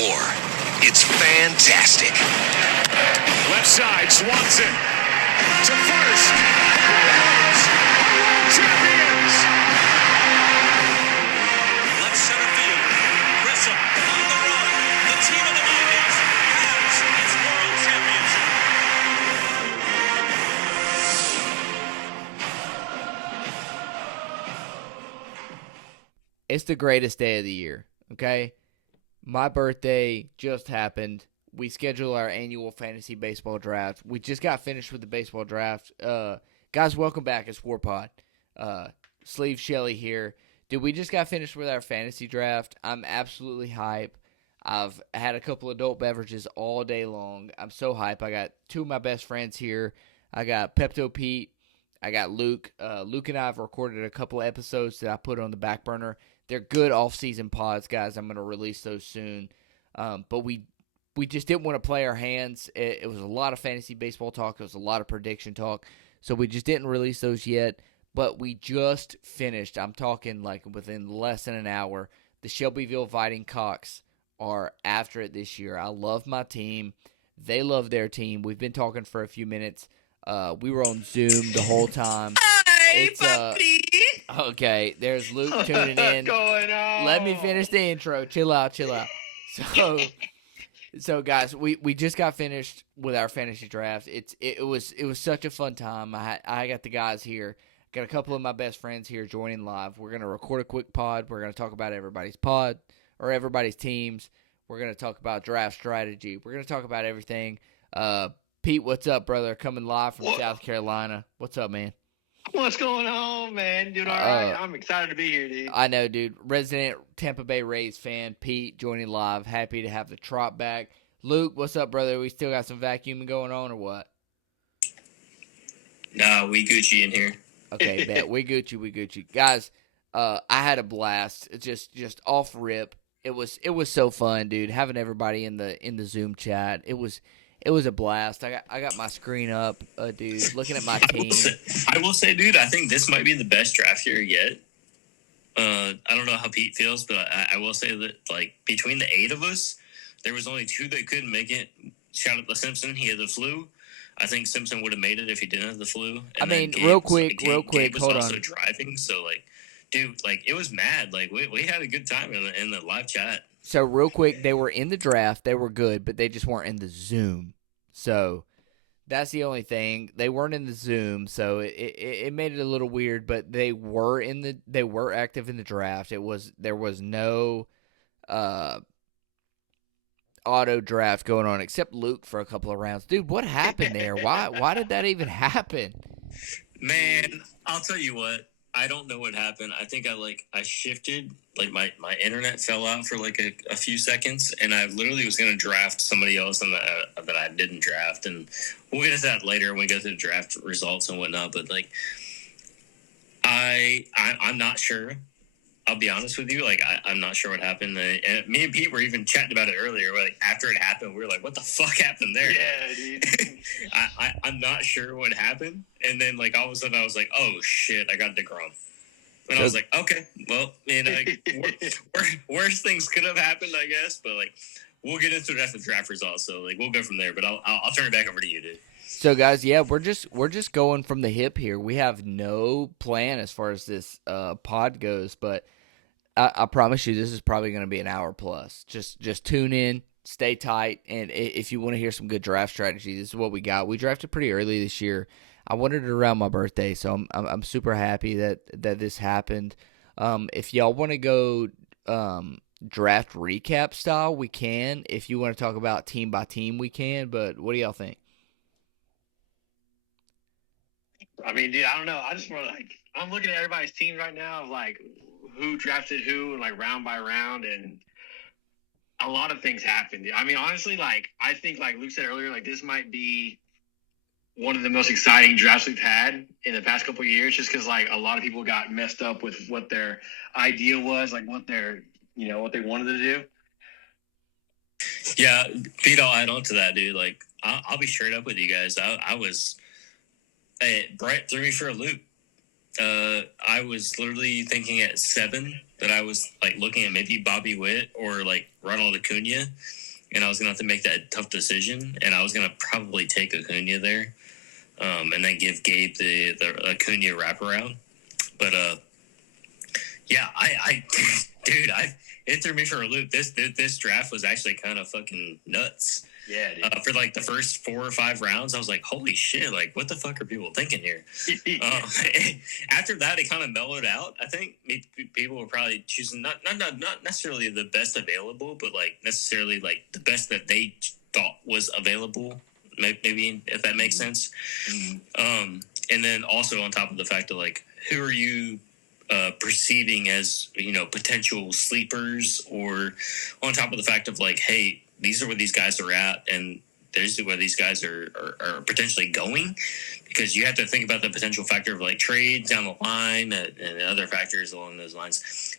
war. It's fantastic. Left side, Swanson to first. Braves are world champions. Left center field, Grissom on the run. The team of the 90s has its world championship. It's the greatest day of the year, okay? My birthday just happened. We schedule our annual fantasy baseball draft. We just got finished with the baseball draft. Guys, welcome back. It's Warpod. Sleeve Shelly here. Dude, we just got finished with our fantasy draft. I'm absolutely hype. I've had a couple adult beverages all day long. I'm so hype. I got two of my best friends here. I got Pepto Pete. I got Luke. Luke and I have recorded a couple episodes that I put on the back burner. They're good off-season pods, guys. I'm going to release those soon. But we just didn't want to play our hands. It was a lot of fantasy baseball talk. It was a lot of prediction talk. So we just didn't release those yet. But we just finished. I'm talking like within less than an hour. The Shelbyville Fighting Cocks are after it this year. I love my team. They love their team. We've been talking for a few minutes. We were on Zoom the whole time. Hey, puppy. Okay, there's Luke tuning in. What's going on? Let me finish the intro. Chill out. So guys, we just got finished with our fantasy draft. It was such a fun time. I got the guys here. Got a couple of my best friends here joining live. We're gonna record a quick pod. We're gonna talk about everybody's pod or everybody's teams. We're gonna talk about draft strategy. We're gonna talk about everything. Pete, what's up, brother? Coming live from South Carolina. What's up, man? What's going on, man? Doing all right? I'm excited to be here, dude. I know, dude. Resident Tampa Bay Rays fan, Pete, joining live. Happy to have the Trop back. Luke, what's up, brother? We still got some vacuuming going on or what? Nah, we Gucci in here. Okay, bet. We Gucci. Guys, I had a blast. It's just off rip. It was so fun, dude. Having everybody in the Zoom chat. It was a blast. I got my screen up, dude, looking at my team. I will say, dude, I think this might be the best draft year yet. I don't know how Pete feels, but I will say that, like, between the 8 of us, there was only 2 that couldn't make it. Shout out to Simpson. He had the flu. I think Simpson would have made it if he didn't have the flu. And real quick, Gabe was hold also on. driving, so, like, dude, like, it was mad. Like, we had a good time in the live chat. So, real quick, they were in the draft. They were good, but they just weren't in the Zoom. So, that's the only thing. They weren't in the Zoom, so it made it a little weird, but they were active in the draft. There was no auto draft going on except Luke for a couple of rounds. Dude, what happened there? Why did that even happen? Man, I'll tell you what. I don't know what happened. I think I shifted, like my internet fell out for like a few seconds, and I literally was going to draft somebody else that I didn't draft, and we'll get into that later when we go through the draft results and whatnot. But like, I'm not sure. I'll be honest with you. Like, I'm not sure what happened. And me and Pete were even chatting about it earlier. Like, after it happened, we were like, what the fuck happened there? Yeah, dude. I'm not sure what happened. And then, like, all of a sudden, I was like, oh, shit, I got DeGrom. And I was like, okay, well, you know, worse things could have happened, I guess. But, like, we'll get into it after the draft results. So, like, we'll go from there. But I'll turn it back over to you, dude. So, guys, yeah, we're just going from the hip here. We have no plan as far as this pod goes, but I promise you this is probably going to be an hour plus. Just tune in, stay tight, and if you want to hear some good draft strategy, this is what we got. We drafted pretty early this year. I wanted it around my birthday, so I'm super happy that this happened. If y'all want to go draft recap style, we can. If you want to talk about team by team, we can. But what do y'all think? I mean, dude, I don't know. I just want to, like, I'm looking at everybody's team right now of, like, who drafted who, and, like, round by round, and a lot of things happened. I mean, honestly, like, I think, like Luke said earlier, like, this might be one of the most exciting drafts we've had in the past couple of years, just because, like, a lot of people got messed up with what their idea was, like, what their, you know, what they wanted to do. Yeah, Pete, I'll add on to that, dude. Like, I'll be straight up with you guys. I was... Brett threw me for a loop. I was literally thinking at 7 that I was like looking at maybe Bobby Witt or like Ronald Acuna, and I was gonna have to make that tough decision, and I was gonna probably take Acuna there, and then give Gabe the Acuna wraparound. But yeah, I dude, it threw me for a loop. This draft was actually kind of fucking nuts. Yeah, dude. For like the first 4 or 5 rounds, I was like, holy shit, like what the fuck are people thinking here? After that, it kind of mellowed out. I think people were probably choosing not necessarily the best available, but like necessarily like the best that they thought was available. Maybe if that makes sense. Mm-hmm. And then also on top of the fact of like, who are you perceiving as, you know, potential sleepers, or on top of the fact of like, hey, these are where these guys are at, and this is where these guys are potentially going, because you have to think about the potential factor of like trades down the line and other factors along those lines.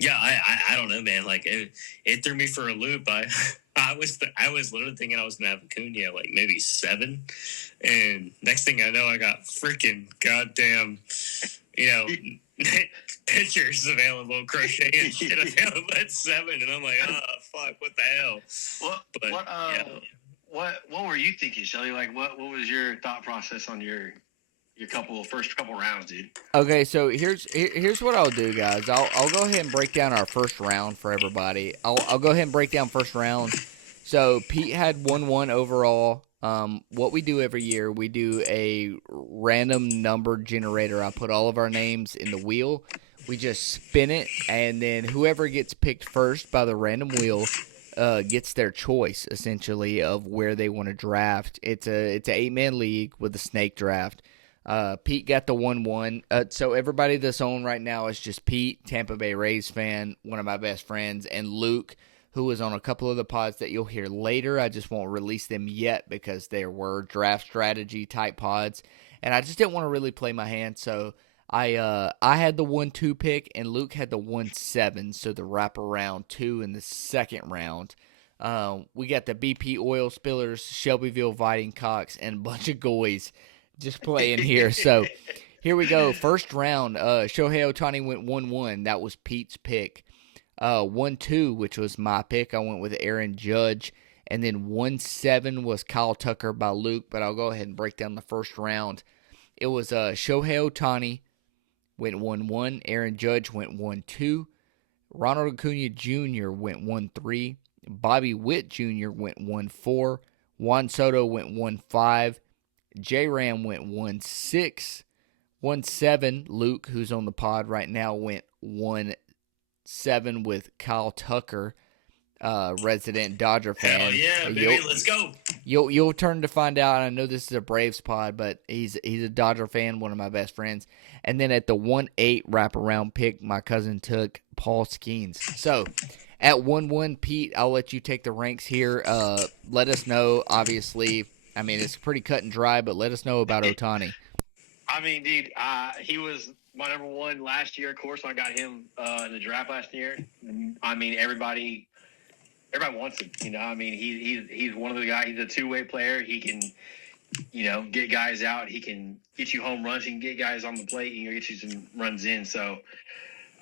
Yeah, I don't know, man. Like it threw me for a loop. I was literally thinking I was gonna have Acuna like maybe 7, and next thing I know, I got freaking goddamn, you know, pitchers available, crochet and shit available at 7, and I'm like, oh fuck, what the hell? What were you thinking, Shelby? Like, what was your thought process on your first couple rounds, dude? Okay, so here's what I'll do, guys. I'll go ahead and break down our first round for everybody. I'll go ahead and break down first round. So Pete had 1-1 overall. What we do every year, we do a random number generator. I put all of our names in the wheel. We just spin it, and then whoever gets picked first by the random wheel gets their choice, essentially, of where they want to draft. It's an 8-man league with a snake draft. Pete got the 1-1. So everybody that's on right now is just Pete, Tampa Bay Rays fan, one of my best friends, and Luke, who was on a couple of the pods that you'll hear later. I just won't release them yet because they were draft strategy type pods, and I just didn't want to really play my hand. So I had the 1-2 pick, and Luke had the 1-7, so the wraparound 2 in the second round. We got the BP Oil Spillers, Shelbyville Fighting Cocks, and a bunch of goys just playing here. So here we go. First round, Shohei Ohtani went 1-1. That was Pete's pick. 1-2, which was my pick. I went with Aaron Judge. And then 1-7 was Kyle Tucker by Luke. But I'll go ahead and break down the first round. It was Shohei Ohtani went 1-1. Aaron Judge went 1-2. Ronald Acuna Jr. went 1-3. Bobby Witt Jr. went 1-4. Juan Soto went 1-5. J-Ram went 1-6. 1-7, Luke, who's on the pod right now, went 1-7 with Kyle Tucker, resident Dodger fan. Hell yeah, baby, let's go. You'll turn to find out. I know this is a Braves pod, but he's a Dodger fan, one of my best friends. And then at the 1-8 wraparound pick, my cousin took Paul Skeens. So at 1-1, Pete, I'll let you take the ranks here. Let us know, obviously. I mean, it's pretty cut and dry, but let us know about Ohtani. I mean, dude, he was my number 1 last year. Of course, I got him in the draft last year. I mean, everybody wants him. You know, I mean, he's one of the guys. He's a 2-way player. He can, you know, get guys out. He can get you home runs. He can get guys on the plate. He can get you some runs in. So,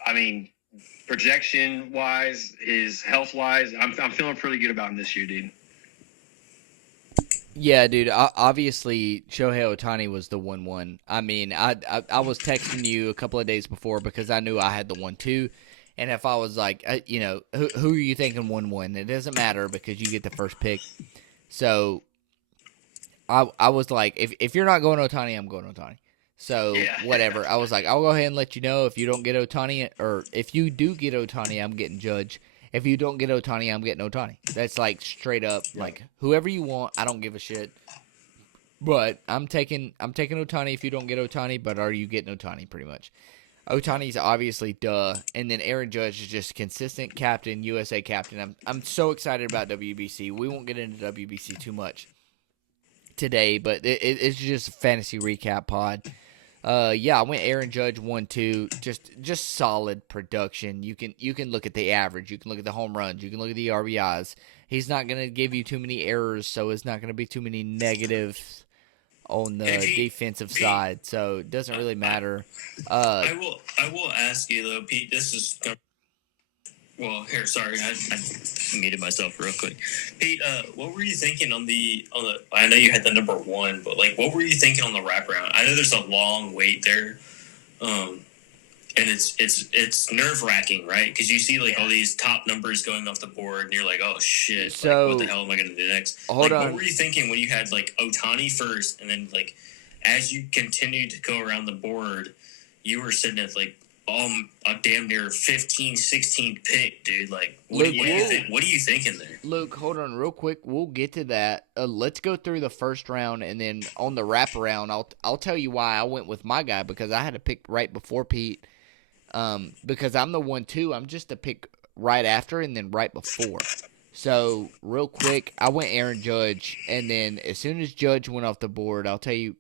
I mean, projection wise, his health wise, I'm feeling pretty good about him this year, dude. Yeah, dude. Obviously, Shohei Ohtani was the 1-1. I mean, I was texting you a couple of days before because I knew I had the 1-2, and if I was like, you know, who are you thinking 1-1? It doesn't matter because you get the first pick. So I was like, if you're not going Ohtani, I'm going Ohtani. So whatever. I was like, I'll go ahead and let you know if you don't get Ohtani, or if you do get Ohtani, I'm getting Judge. If you don't get Ohtani, I'm getting Ohtani. That's like straight up, like whoever you want, I don't give a shit. But I'm taking Ohtani if you don't get Ohtani. But are you getting Ohtani? Pretty much. Ohtani's obviously duh, and then Aaron Judge is just consistent captain, USA captain. I'm so excited about WBC. We won't get into WBC too much today, but it's just a fantasy recap pod. Yeah, I went Aaron Judge 1-2, just solid production. You can look at the average, you can look at the home runs, you can look at the RBIs. He's not gonna give you too many errors, so it's not gonna be too many negatives on the Hey, Pete, defensive Pete. side, so it doesn't really matter. I will ask you though, Pete. This is well. Here, sorry, I muted myself real quick. Pete, what were you thinking on the? I know you had the number 1, but like, what were you thinking on the wraparound? I know there's a long wait there, and it's nerve wracking, right? Because you see like all these top numbers going off the board, and you're like, oh shit, So, like, what the hell am I going to do next? hold Like, on. what were you thinking when you had like Otani first, and then like as you continued to go around the board, you were sitting at like a damn near 15, 16th pick, dude. Like, what do you think? What are you thinking there? Luke, hold on real quick. We'll get to that. Let's go through the first round, and then on the wraparound, I'll tell you why I went with my guy, because I had to pick right before Pete. Because I'm the one too. I'm just a pick right after and then right before. So real quick, I went Aaron Judge, and then as soon as Judge went off the board, I'll tell you.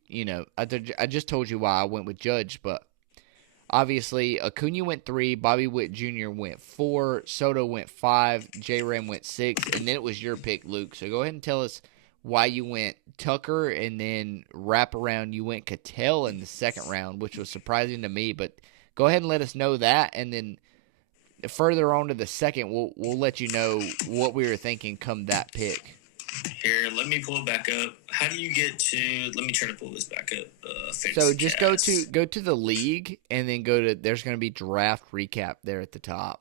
I just told you why I went with Judge, but obviously Acuna went 3, Bobby Witt Jr. went 4, Soto went 5, J-Ram went 6, and then it was your pick, Luke. So go ahead and tell us why you went Tucker, and then wraparound you went Cattell in the second round, which was surprising to me, but go ahead and let us know that, and then further on to the second, we'll let you know what we were thinking come that pick. Here, let me pull it back up. How do you get to? Let me try to pull this back up. So just go to the league, and then go to. There's going to be draft recap there at the top.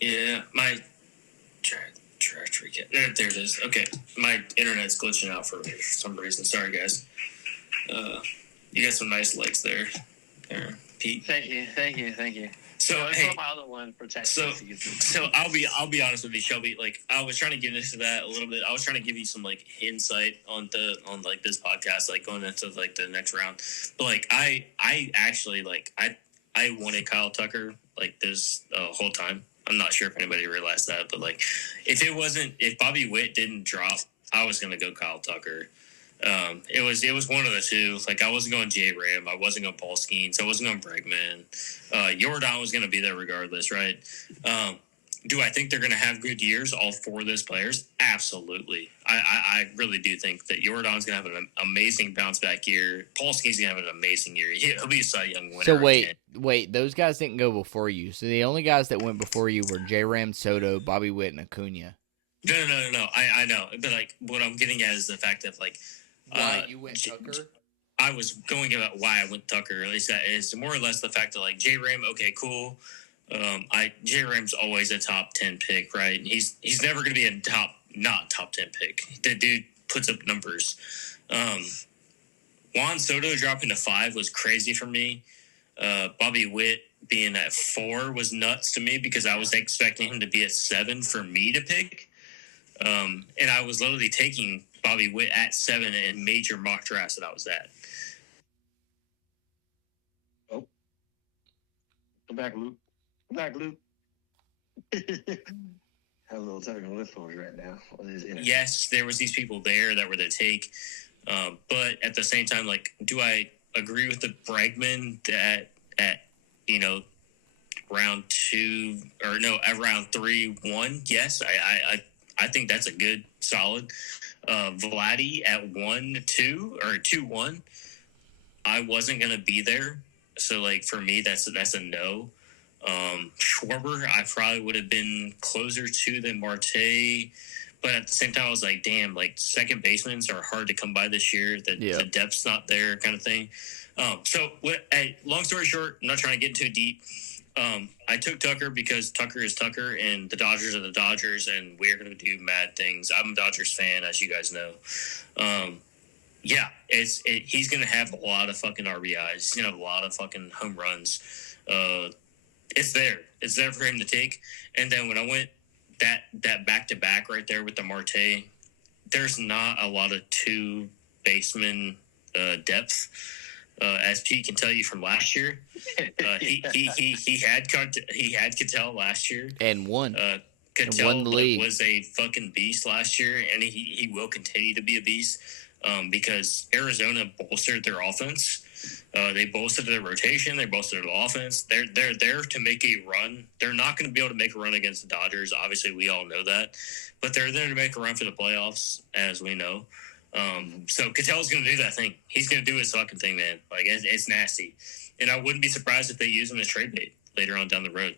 Yeah, my draft recap. There it is. Okay, my internet's glitching out for some reason. Sorry, guys. You got some nice likes there, Pete. Thank you. So hey, my other one for Texas. So I'll be honest with you, Shelby. Like, I was trying to get into that a little bit. I was trying to give you some like insight on like this podcast, like going into like the next round. But like I actually like I wanted Kyle Tucker like this whole time. I'm not sure if anybody realized that, but like if Bobby Witt didn't drop, I was gonna go Kyle Tucker. It was one of the two. Like, I wasn't going J-Ram. I wasn't going Paul Skeens. I wasn't going Bregman. Jordan was going to be there regardless, right? Do I think they're going to have good years, all 4 of those players? Absolutely. I really do think that Jordan's going to have an amazing bounce-back year. Paul Skeens going to have an amazing year. He'll be a Cy Young winner. So, wait. Those guys didn't go before you. So, the only guys that went before you were J-Ram, Soto, Bobby Witt, and Acuna. No. I know. But, like, what I'm getting at is the fact that, like, why you went Tucker? I was going about why I went Tucker. At least that is more or less the fact that like J-Ram, okay, cool. J-Ram's always a top 10 pick, right? He's never going to be a not top 10 pick. The dude puts up numbers. Juan Soto dropping to 5 was crazy for me. Bobby Witt being at 4 was nuts to me because I was expecting him to be at 7 for me to pick. And I was literally taking Bobby Witt at 7 in major mock drafts that I was at. Oh. Come back, Luke. Have a little technical difficulty right now. Yes, there was these people there that were the take. But at the same time, like, do I agree with the Bregman that at round 2 or no, at round 3-1? Yes, I think that's a good solid. Vladdy at 1-2 or 2-1. I wasn't gonna be there, so like for me that's a no. Schwarber, I probably would have been closer to than Marte, but at the same time I was like, damn, like second basemen are hard to come by this year. The depth's not there, kind of thing. Long story short, I'm not trying to get too deep. I took Tucker because Tucker is Tucker, and the Dodgers are the Dodgers, and we're going to do mad things. I'm a Dodgers fan, as you guys know. He's going to have a lot of fucking RBIs. He's going to have a lot of fucking home runs. It's there. It's there for him to take. And then when I went that back-to-back right there with the Marte, there's not a lot of 2 baseman depth. As Pete can tell you from last year, he had Cattell last year and won. Cattell was a fucking beast last year, and he will continue to be a beast because Arizona bolstered their offense. They bolstered their rotation. They bolstered their offense. They're there to make a run. They're not going to be able to make a run against the Dodgers. Obviously, we all know that, but they're there to make a run for the playoffs, as we know. So Cattell's going to do that thing. He's going to do his fucking thing, man. Like, it's nasty. And I wouldn't be surprised if they use him as trade bait later on down the road.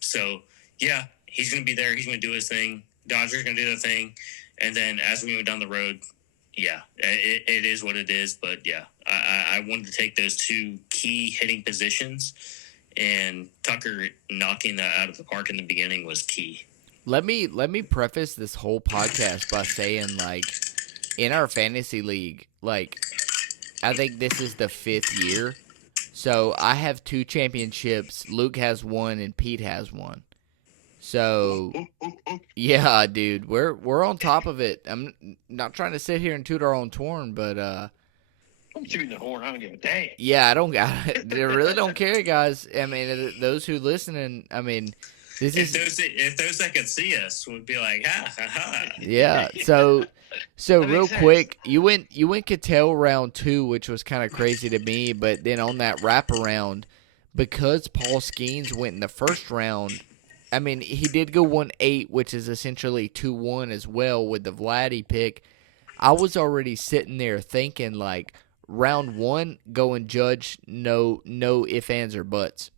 So, yeah, he's going to be there. He's going to do his thing. Dodgers going to do their thing. And then as we move down the road, yeah, it is what it is. But, yeah, I wanted to take those two key hitting positions. And Tucker knocking that out of the park in the beginning was key. Let me preface this whole podcast by saying, like, in our fantasy league, like, I think this is the 5th year. So I have 2 championships. Luke has 1 and Pete has 1. So yeah, dude, we're on top of it. I'm not trying to sit here and toot our own horn, but I'm tooting the horn. I don't give a damn. yeah, I really don't care, guys. I mean, those who listening, I mean, if those that could see us would be like, ha ha ha. Yeah. So real sense. quick, you went Cattell round 2, which was kind of crazy to me, but then on that wraparound, because Paul Skeens went in the first round, I mean, he did go 1-8, which is essentially 2-1 as well with the Vladdy pick. I was already sitting there thinking, like, round 1, going Judge, no ifs, ands, or buts.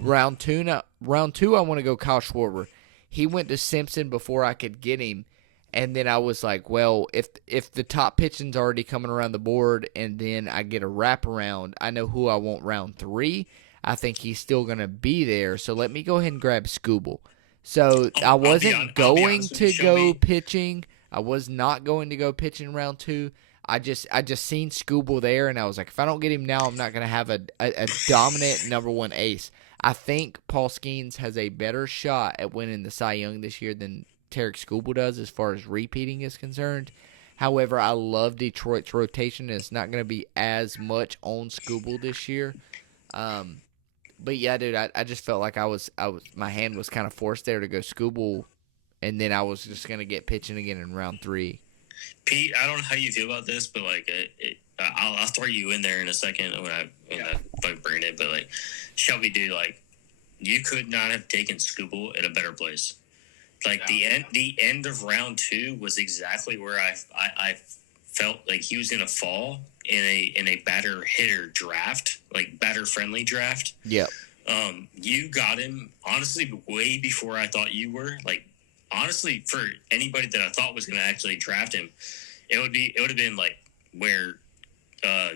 Round 2, I want to go Kyle Schwarber. He went to Simpson before I could get him, and then I was like, well, if the top pitching's already coming around the board, and then I get a wraparound, I know who I want round 3. I think he's still going to be there, so let me go ahead and grab Scooble. So I wasn't going to go pitching. I was not going to go pitching round 2. I just seen Scooble there, and I was like, if I don't get him now, I'm not going to have a dominant number 1 ace. I think Paul Skeens has a better shot at winning the Cy Young this year than Tarek Scooble does as far as repeating is concerned. However, I love Detroit's rotation, and it's not going to be as much on Scooble this year. But yeah, dude, I just felt like I was my hand was kind of forced there to go Scooble, and then I was just gonna get pitching again in round 3. Pete, I don't know how you feel about this, but like, I'll throw you in there in a second when I bring it. But like, Shelby, dude, like, you could not have taken Scooble at a better place. Like the end of round 2 was exactly where I felt like he was gonna fall in a batter hitter draft, like batter friendly draft. Yep. You got him honestly way before I thought you were. Like, honestly, for anybody that I thought was gonna actually draft him, it would have been like where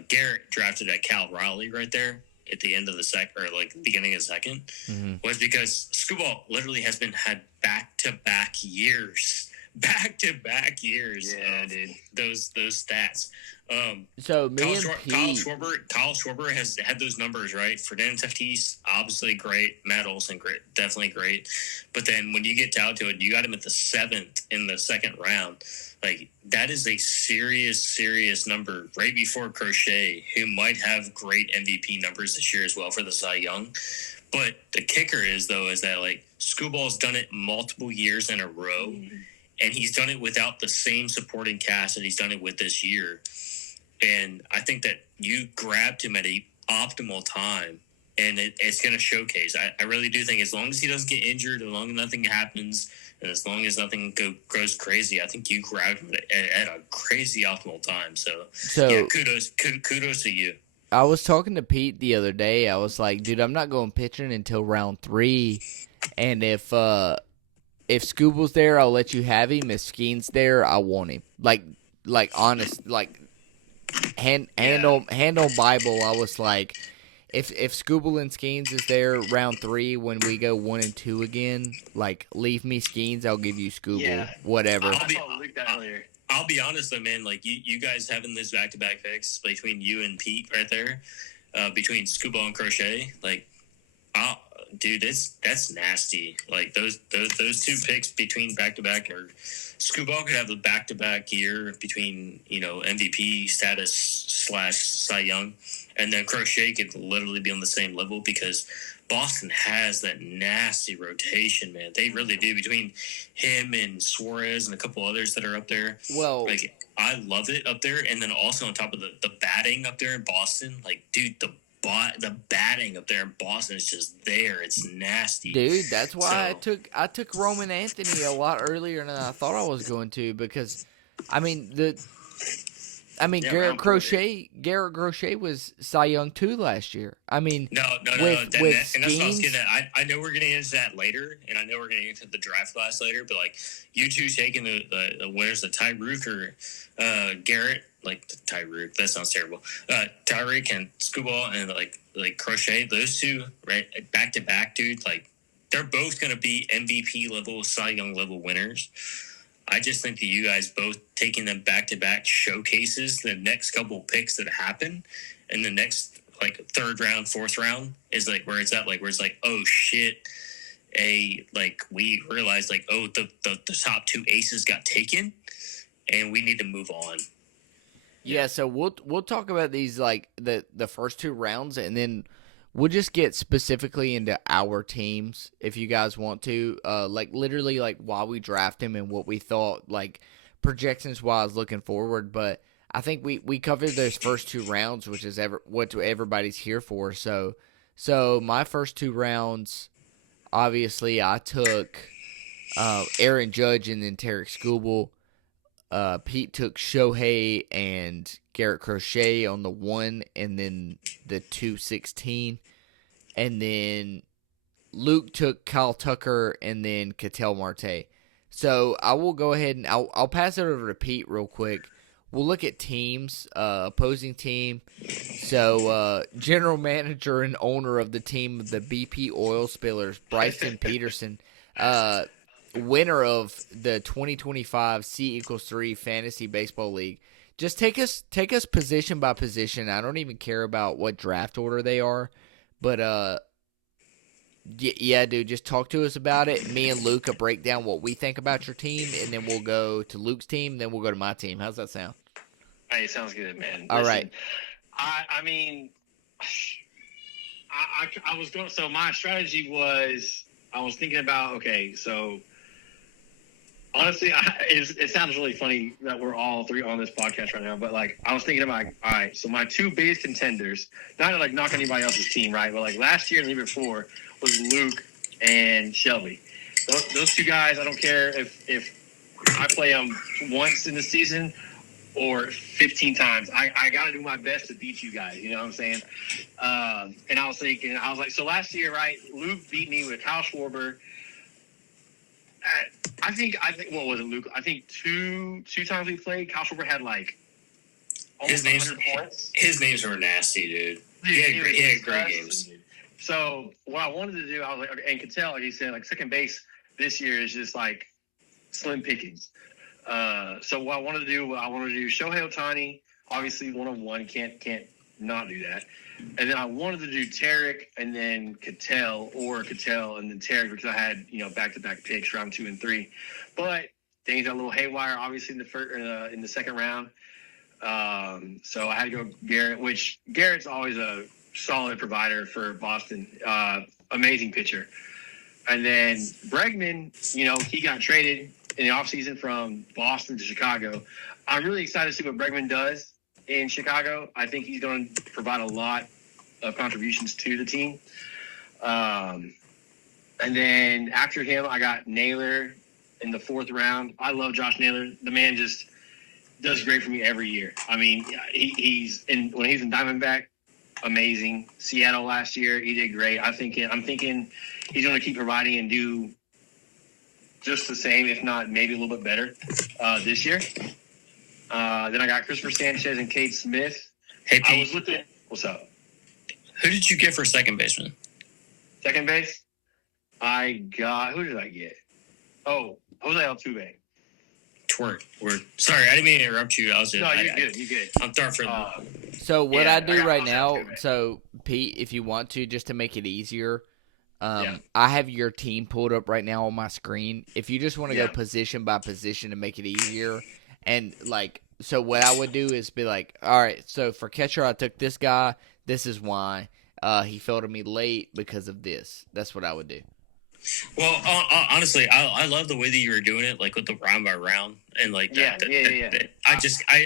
Garrett drafted at Cal Raleigh right there at the end of the second, or like beginning of the second, was because Scooble literally has had back-to-back years Yeah, dude. those stats. So me and Kyle Pete, Schwarber has had those numbers, right? Fernando Tatis, obviously great. Matt Olson, great, definitely great. But then when you get down to it, you got him at the 7th in the second round. Like, that is a serious number right before Crochet, who might have great MVP numbers this year as well for the Cy Young. But the kicker is that, like, Scooball's done it multiple years in a row, and he's done it without the same supporting cast that he's done it with this year. And I think that you grabbed him at a optimal time, and it's going to showcase. I really do think as long as he doesn't get injured, as long as nothing happens, and as long as nothing goes crazy, I think you grabbed him at a crazy optimal time. So yeah, kudos to you. I was talking to Pete the other day. I was like, dude, I'm not going pitching until round 3, and if Scooble's there, I'll let you have him. If Skeen's there, I want him. Like honest, like hand on Bible. I was like, if Scooble and Skeens is there round 3 when we go 1 and 2 again, like, leave me Skeens, I'll give you Scooble. Yeah. Whatever. I'll be honest though, man. Like, you guys having these back-to-back picks between you and Pete right there, between Scooble and Crochet, like, dude, that's nasty. Like, those 2 picks between back-to-back, or Scooble could have the back-to-back year between, MVP status / Cy Young, and then Crochet could literally be on the same level because Boston has that nasty rotation, man. They really do, between him and Suarez and a couple others that are up there. Well, like, I love it up there, and then also on top of the batting up there in Boston, like, dude, the batting up there in Boston is just there. It's nasty, dude. That's why I took Roman Anthony a lot earlier than I thought I was going to, because I mean I mean, Yeah, Garrett Crochet was Cy Young too last year. I mean, No. with And that's what I was schemes, getting at. I know we're getting into that later, and I know we're getting into the draft class later, but, like, you two taking the winners, the Tyreek or Garrett, like, Tyreek, that sounds terrible. Tyreek and Scooball and, like Crochet, those two, right, back-to-back, dude, like, they're both going to be MVP level, Cy Young level winners. I just think that you guys both taking them back-to-back showcases the next couple picks that happen, and the next, like, third round, fourth round is, like, where it's at, like, where it's like, oh, shit, we realized, like, oh, the top two aces got taken, and we need to move on. yeah. So we'll talk about these, like, the first two rounds, and then we'll just get specifically into our teams if you guys want to. Like, literally, like, why we draft him and what we thought, like, projections wise looking forward. But I think we covered those first two rounds, which is what everybody's here for. So my first two rounds, obviously, I took Aaron Judge and then Tarek Skubal. Pete took Shohei and Garrett Crochet on the 1 and then the 2-16. And then Luke took Kyle Tucker and then Ketel Marte. So I will go ahead and I'll pass it over to Pete real quick. We'll look at teams, opposing team. So general manager and owner of the team, the BP Oil Spillers, Bryson Peterson, winner of the 2025 C=3 Fantasy Baseball League. Just take us position by position. I don't even care about what draft order they are. But, yeah, dude, just talk to us about it. Me and Luke will break down what we think about your team, and then we'll go to Luke's team, then we'll go to my team. How's that sound? Hey, sounds good, man. All right. I mean, I was going. So my strategy was, I was thinking about, okay, so honestly, it sounds really funny that we're all three on this podcast right now, but, like, I was thinking about, all right, so my two biggest contenders, not to, like, knock anybody else's team, right, but, like, last year and the year before was Luke and Shelby. Those two guys, I don't care if I play them once in the season or 15 times. I got to do my best to beat you guys, you know what I'm saying? And I was like, so last year, right, Luke beat me with Kyle Schwarber. I think what was it, Luke? I think two times we played, Kyle Schwarber had, like, almost 100 points. His names were nasty, dude. He had great games. So what I wanted to do, I was like, and Ketel, like he said, like, second base this year is just, like, slim pickings. So what I wanted to do Shohei Ohtani, obviously 101, can't not do that. And then I wanted to do Tarek and then Ketel and then Tarek because I had, back-to-back picks round 2 and 3. But things got a little haywire, obviously, in the second round. So I had to go Garrett, which Garrett's always a solid provider for Boston. Amazing pitcher. And then Bregman, he got traded in the offseason from Boston to Chicago. I'm really excited to see what Bregman does in Chicago. I think he's going to provide a lot of contributions to the team. And then after him, I got Naylor in the 4th round. I love Josh Naylor. The man just does great for me every year. I mean, when he's in Diamondback, amazing. Seattle last year, he did great. I'm thinking he's going to keep providing and do just the same, if not maybe a little bit better this year. Then I got Christopher Sanchez and Cade Smith. Hey, Pete. I was looking. What's up? Who did you get for second baseman? Second base? Who did I get? Oh, Jose Altuve. Twerk. Sorry, I didn't mean to interrupt you. You're good. I'm throwing for So what I do right now, Altuve. so Pete, if you want to, just to make it easier, Yeah. I have your team pulled up right now on my screen. If you just want to Yeah. go position by position to make it easier, and, like, so what I would do is be like, all right, so for catcher, I took this guy. This is why. He fell to me late because of this. That's what I would do. Well, honestly, I love the way that you were doing it, like with the round by round, and like that.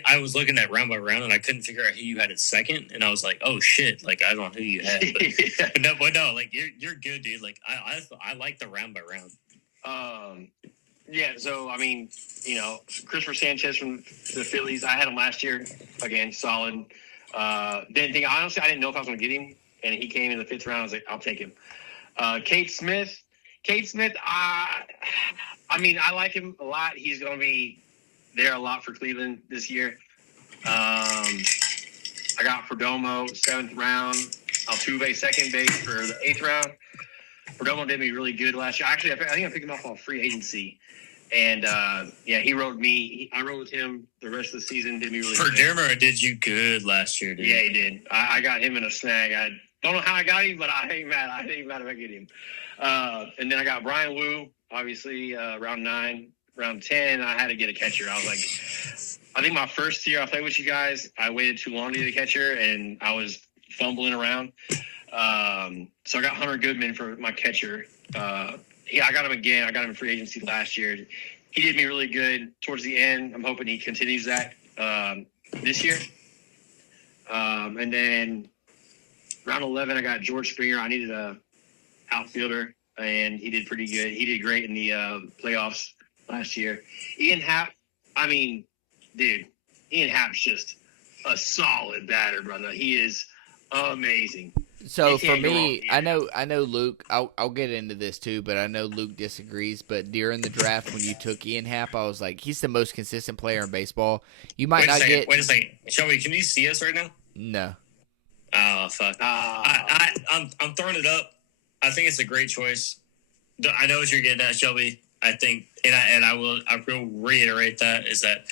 I was looking at round by round, and I couldn't figure out who you had at second, and I was like, oh shit, like I don't know who you had, but no, like you're good, dude. Like I like the round by round. Yeah, so, I mean, Christopher Sanchez from the Phillies, I had him last year. Again, solid. Didn't think, honestly, I didn't know if I was going to get him, and he came in the 5th round. I was like, I'll take him. Cade Smith, I mean, I like him a lot. He's going to be there a lot for Cleveland this year. I got Perdomo, 7th round. Altuve, 2nd base for the 8th round. Perdomo did me really good last year. Actually, I think I picked him up on free agency. And, he rode me. I rode with him the rest of the season. Did me really good. Perdomo did you good last year, dude. Yeah, he did. I got him in a snag. I don't know how I got him, but I ain't mad. I ain't mad if I get him. And then I got Brian Wu, obviously, round 9. Round 10, I had to get a catcher. I was like, I think my first year I played with you guys, I waited too long to get a catcher, and I was fumbling around. So I got Hunter Goodman for my catcher. I got him again. I got him in free agency last year. He did me really good towards the end. I'm hoping he continues that this year. And then round 11, I got George Springer. I needed a outfielder, and he did pretty good. He did great in the playoffs last year. Ian Happ, I mean, dude, Ian Happ's just a solid batter, brother. He is amazing. So for me, I know Luke. I'll get into this too, but I know Luke disagrees. But during the draft, when you took Ian Happ, I was like, he's the most consistent player in baseball. You might not get. Wait a second, Shelby. Can you see us right now? No. Oh fuck! I'm throwing it up. I think it's a great choice. I know what you're getting at, Shelby. I think, and I will reiterate that is that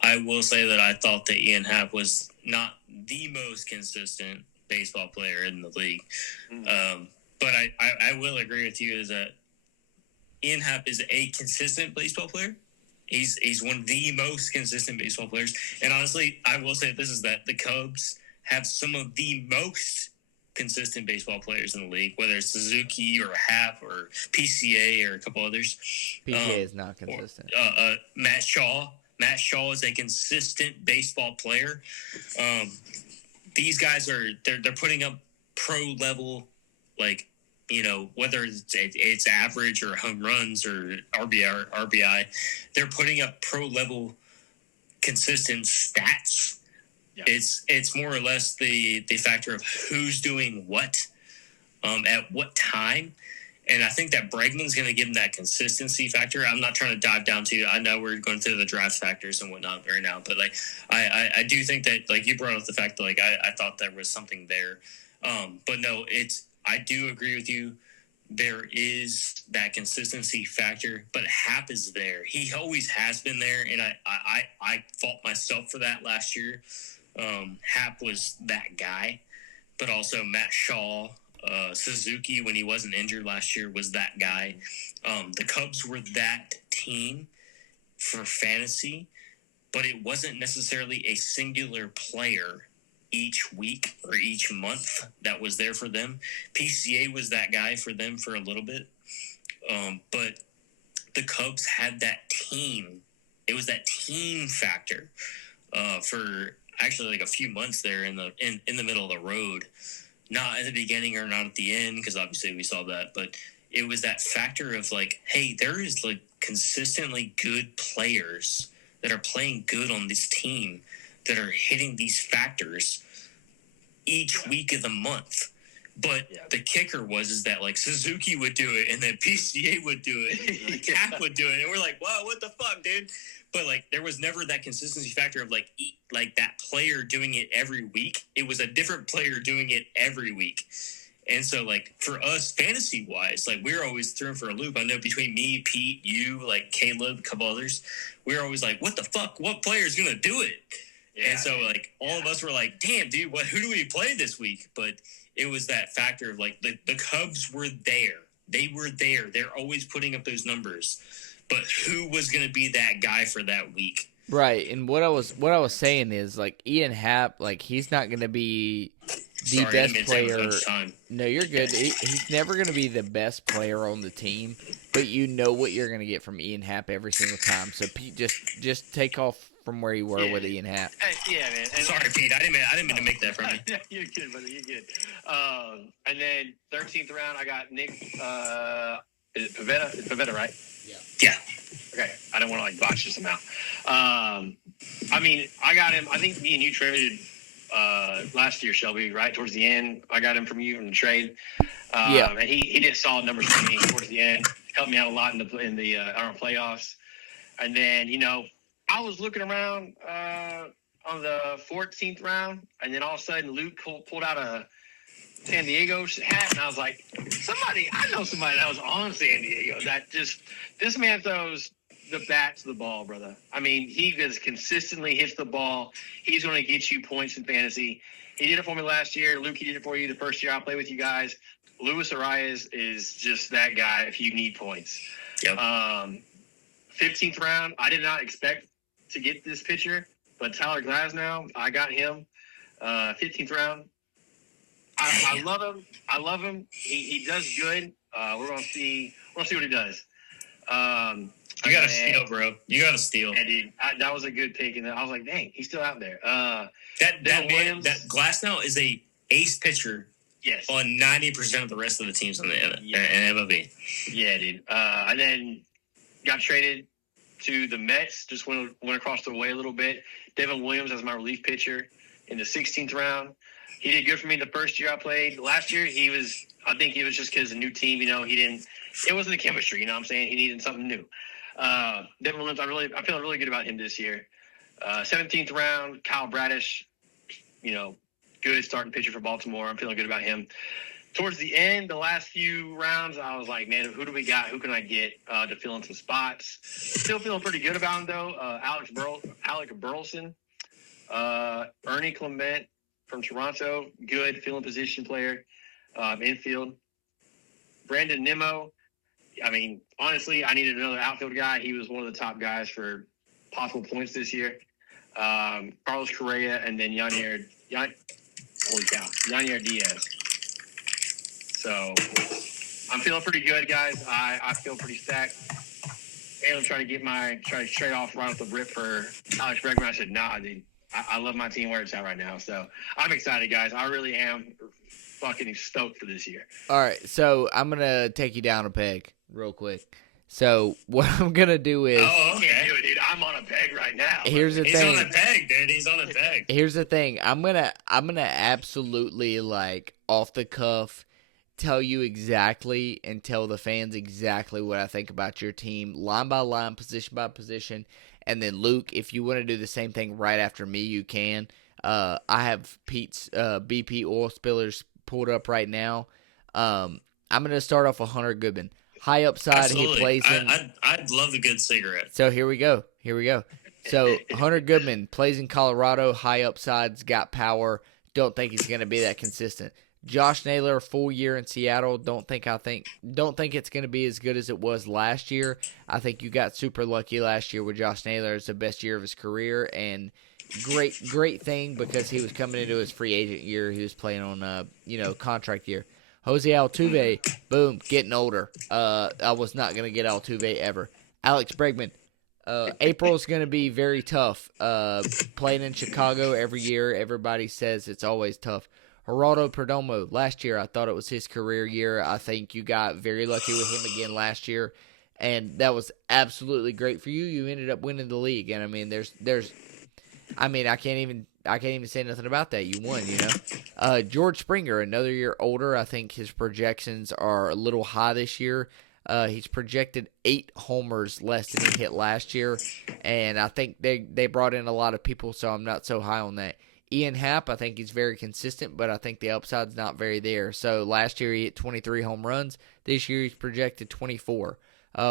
I will say that I thought that Ian Happ was not the most consistent baseball player in the league. But I will agree with you is that Ian Happ is a consistent baseball player. He's one of the most consistent baseball players. And honestly, I will say this is that the Cubs have some of the most consistent baseball players in the league, whether it's Suzuki or Happ or PCA or a couple others. PCA is not consistent. Matt Shaw. Matt Shaw is a consistent baseball player. These guys they're putting up pro level, like, whether it's average or home runs or RBI, they're putting up pro level consistent stats. Yeah. It's more or less the factor of who's doing what at what time. And I think that Bregman's going to give him that consistency factor. I'm not trying to dive down to, I know we're going through the draft factors and whatnot right now, but like, I do think that, like, you brought up the fact that, like, I thought there was something there. But no, I do agree with you. There is that consistency factor, but Happ is there. He always has been there. And I fault myself for that last year. Happ was that guy, but also Matt Shaw, Suzuki, when he wasn't injured last year, was that guy. The Cubs were that team for fantasy, but it wasn't necessarily a singular player each week or each month that was there for them. PCA was that guy for them for a little bit, but the Cubs had that team. It was that team factor for actually like a few months there in the middle of the road. Not at the beginning or not at the end, because obviously we saw that, but it was that factor of like, hey, there is like consistently good players that are playing good on this team that are hitting these factors each week of the month. But the kicker is that like Suzuki would do it, and then PCA would do it, and Cap would do it, and we're like, wow, what the fuck, dude? But like, there was never that consistency factor of like that player doing it every week. It was a different player doing it every week. And so like for us fantasy wise, like we're always thrown for a loop. I know between me, Pete, you, like Caleb, a couple others, we're always like, what the fuck? What player is going to do it? Yeah. And so like all of us were like, damn, dude, who do we play this week? But it was that factor of like the Cubs were there. They were there. They're always putting up those numbers. But who was going to be that guy for that week? Right, and what I was saying is like Ian Happ, like he's not going to be the best player. No, you're good. He's never going to be the best player on the team, but you know what you're going to get from Ian Happ every single time. So Pete, just take off from where you were with Ian Happ. Yeah, man. And sorry, Pete. I didn't mean to make that from you. Yeah, you're good, brother. You're good. And then 13th round, I got Nick. Is it Pavetta? It's Pavetta, right? Yeah. Okay, I don't want to like botch this amount. I mean, I got him. I think me and you traded last year, Shelby. Right towards the end, I got him from you in the trade. And he did solid numbers for me towards the end. Helped me out a lot in the our playoffs. And then I was looking around on the 14th round, and then all of a sudden Luke pulled out a San Diego hat, and I was like, I know somebody that was on San Diego. This man throws the bat to the ball, brother. I mean, he just consistently hits the ball. He's going to get you points in fantasy. He did it for me last year. Luke, he did it for you the first year I played with you guys. Luis Arias is just that guy if you need points. Yep. 15th round, I did not expect to get this pitcher, but Tyler Glasnow, I got him. 15th round. I love him. I love him. He does good. We're gonna see what he does. You got to steal, bro. You got to steal. Yeah, dude, that was a good pick, and I was like, dang, he's still out there. That Glasnow is a ace pitcher. Yes. On 90% of the rest of the teams in the MLB. Yeah, dude. And then got traded to the Mets. Just went across the way a little bit. Devin Williams as my relief pitcher in the 16th round. He did good for me the first year I played. Last year, I think he was just because a new team, it wasn't the chemistry, you know what I'm saying? He needed something new. Devin Williams, I feel really good about him this year. 17th round, Kyle Bradish, good starting pitcher for Baltimore. I'm feeling good about him. Towards the end, the last few rounds, I was like, man, who do we got? Who can I get to fill in some spots? Still feeling pretty good about him, though. Alec Burleson, Ernie Clement from Toronto, good field position player, infield. Brandon Nimmo, I mean, honestly, I needed another outfield guy. He was one of the top guys for possible points this year. Carlos Correa, and then Yanier Diaz. So I'm feeling pretty good, guys. I feel pretty stacked. And I'm trying to trade off right off the rip for Alex Bregman. I said, nah, dude. I love my team where it's at right now. So I'm excited, guys. I really am fucking stoked for this year. All right, so I'm going to take you down a peg real quick. So what I'm going to do is... Oh, okay. Dude, I'm on a peg right now. Here's the thing. He's on a peg, dude. He's on a peg. Here's the thing. I'm gonna absolutely, like, off the cuff, tell you exactly and tell the fans exactly what I think about your team, line by line, position by position. And then, Luke, if you want to do the same thing right after me, you can. I have Pete's BP oil spillers pulled up right now. I'm going to start off with Hunter Goodman. High upside, Absolutely. he plays in. I'd love a good cigarette. So here we go. So Hunter Goodman plays in Colorado. High upside's got power. Don't think he's going to be that consistent. Josh Naylor, full year in Seattle. Don't think it's going to be as good as it was last year. I think you got super lucky last year with Josh Naylor. It's the best year of his career, and great thing because he was coming into his free agent year. He was playing on contract year. Jose Altuve, boom, getting older. I was not going to get Altuve ever. Alex Bregman, April's going to be very tough. Playing in Chicago every year, everybody says it's always tough. Geraldo Perdomo, last year I thought it was his career year. I think you got very lucky with him again last year, and that was absolutely great for you. You ended up winning the league, and I mean, I can't even say nothing about that. You won, George Springer, another year older. I think his projections are a little high this year. He's projected 8 homers less than he hit last year, and I think they brought in a lot of people, so I'm not so high on that. Ian Happ, I think he's very consistent, but I think the upside's not very there. So last year he hit 23 home runs. This year he's projected 24,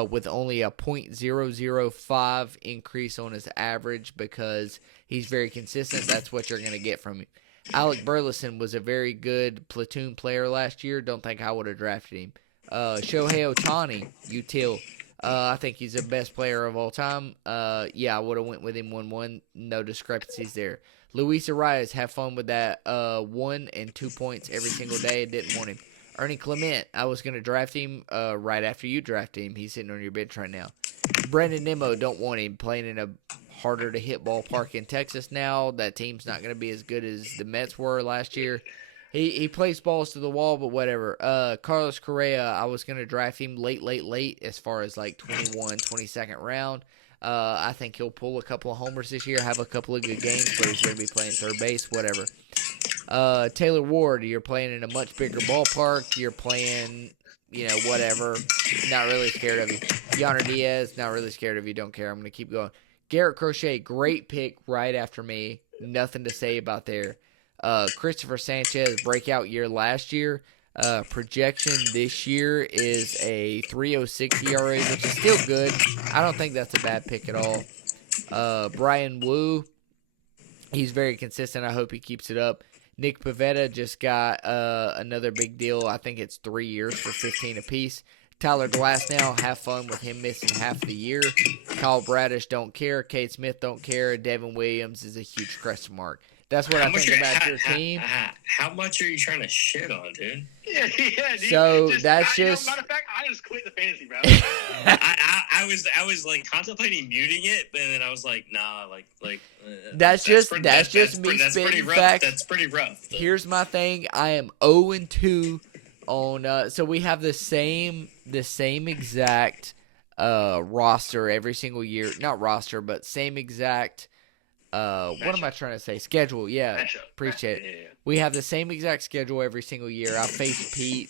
with only a .005 increase on his average because he's very consistent. That's what you're going to get from him. Alec Burleson was a very good platoon player last year. Don't think I would have drafted him. Shohei Ohtani, util. I think he's the best player of all time. I would have went with him 1-1. No discrepancies there. Luis Arias, have fun with that 1 and 2 points every single day. Didn't want him. Ernie Clement, I was going to draft him right after you drafted him. He's sitting on your bench right now. Brandon Nimmo, don't want him. Playing in a harder-to-hit ballpark in Texas now. That team's not going to be as good as the Mets were last year. He plays balls to the wall, but whatever. Carlos Correa, I was going to draft him late as far as like 22nd round. I think he'll pull a couple of homers this year, have a couple of good games, but he's going to be playing third base, whatever. Taylor Ward, you're playing in a much bigger ballpark. You're playing, whatever. Not really scared of you. Yonder Diaz, not really scared of you. Don't care. I'm going to keep going. Garrett Crochet, great pick right after me. Nothing to say about there. Christopher Sanchez, breakout year last year. Projection this year is a 3.06 ERA, which is still good. I don't think that's a bad pick at all. Brian Wu, he's very consistent. I hope he keeps it up. Nick Pivetta just got another big deal. I think it's 3 years for 15 apiece. Tyler Glasnow, have fun with him missing half the year. Kyle Bradish, don't care. Kate Smith, don't care. Devin Williams is a huge question mark. That's what I think about your team. How much are you trying to shit on, dude? Yeah, dude. So that's just. Matter of fact, I just quit the fantasy, bro. I was like contemplating muting it, but then I was like, nah, That's just me spitting facts. That's pretty rough. Though. Here's my thing. I am 0-2 on. So we have the same exact roster every single year. Not roster, but same exact. What am I trying to say? Schedule, yeah. Appreciate it. Yeah. We have the same exact schedule every single year. I face Pete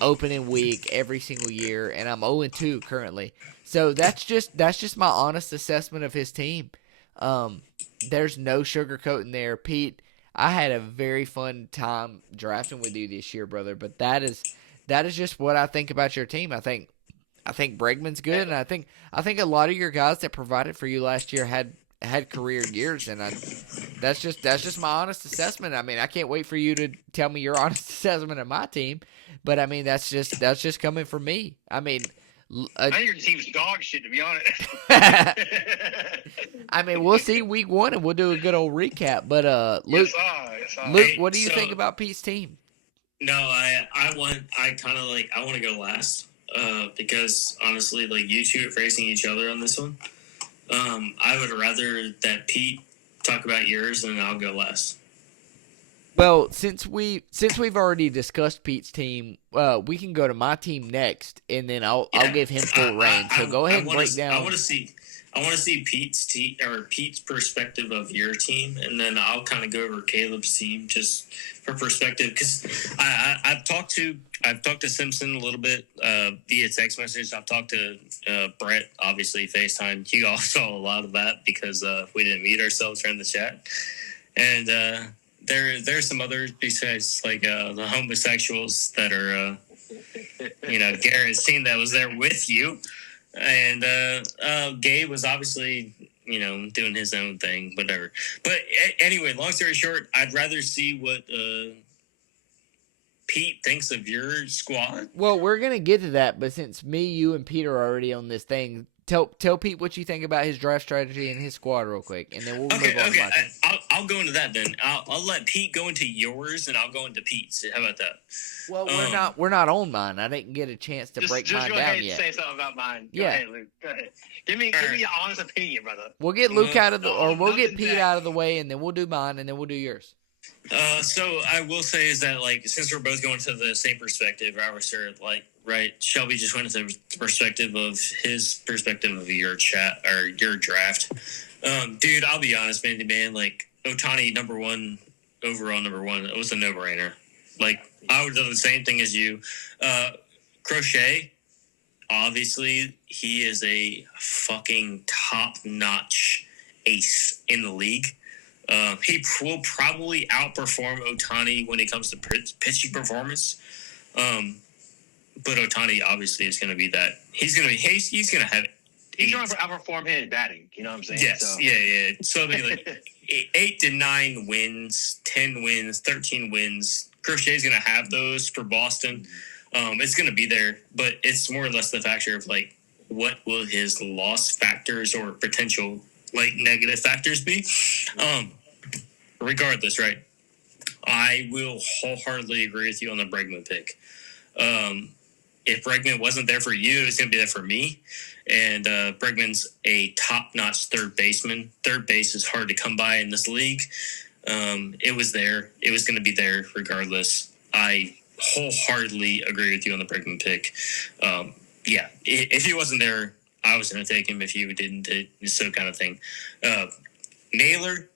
opening week every single year, and I'm 0-2 currently. So that's just my honest assessment of his team. There's no sugarcoating there. Pete, I had a very fun time drafting with you this year, brother, but that is just what I think about your team. I think Bregman's good, and I think a lot of your guys that provided for you last year had career years, and that's just my honest assessment. I mean, I can't wait for you to tell me your honest assessment of my team, but I mean that's just coming from me. I mean, I think your team's dog shit, to be honest. I mean, we'll see week 1 and we'll do a good old recap. But Luke, Yes, sir. Luke, what do you think about Pete's team? No, I want to go last because honestly, like you two are facing each other on this one. I would rather that Pete talk about yours and I'll go last. Well, since we've already discussed Pete's team, we can go to my team next, and then I'll give him full reign. So go ahead and break down. I want to see Pete's perspective of your team, and then I'll kind of go over Caleb's team just for perspective. Because I've talked to Simpson a little bit via text message. I've talked to Brett, obviously FaceTime. You all saw a lot of that because we didn't meet ourselves during the chat, and there's some others besides like the homosexuals that are Garrett's team that was there with you. And Gabe was obviously, doing his own thing, whatever. But anyway, long story short, I'd rather see what Pete thinks of your squad. Well, we're going to get to that, but since me, you, and Pete are already on this thing, tell Pete what you think about his draft strategy and his squad real quick, and then we'll move on to my team. I'll go into that then. I'll let Pete go into yours, and I'll go into Pete's. How about that? Well, we're not on mine. I didn't get a chance to break mine go down ahead yet. And say something about mine. Go Yeah. ahead, Luke. Go ahead. Give me your honest opinion, brother. We'll get Luke out of the, or we'll get Pete that. out of the way, and then we'll do mine, and then we'll do yours. So I will say is that since we're both going to the same perspective, right? Shelby just went to the perspective of his perspective of your chat or your draft. Dude, I'll be honest, man. Ohtani number one, it was a no-brainer. I would do the same thing as you. Crochet, obviously, he is a fucking top-notch ace in the league. He will probably outperform Ohtani when it comes to pitching performance. But Ohtani obviously is going to be that. He's going to have. He's going to outperform him in batting. You know what I'm saying? Yes. So. Yeah. So 8 to 9 wins, 10 wins, 13 wins. Crochet's going to have those for Boston. It's going to be there, but it's more or less the factor of what will his loss factors or potential negative factors be. Regardless, right? I will wholeheartedly agree with you on the Bregman pick. If Bregman wasn't there for you, it's going to be there for me. And Bregman's a top-notch third baseman. Third base is hard to come by in this league. It was there. It was going to be there regardless. I wholeheartedly agree with you on the Bregman pick. Yeah, if he wasn't there, I was going to take him. If you didn't, so kind of thing. Naylor,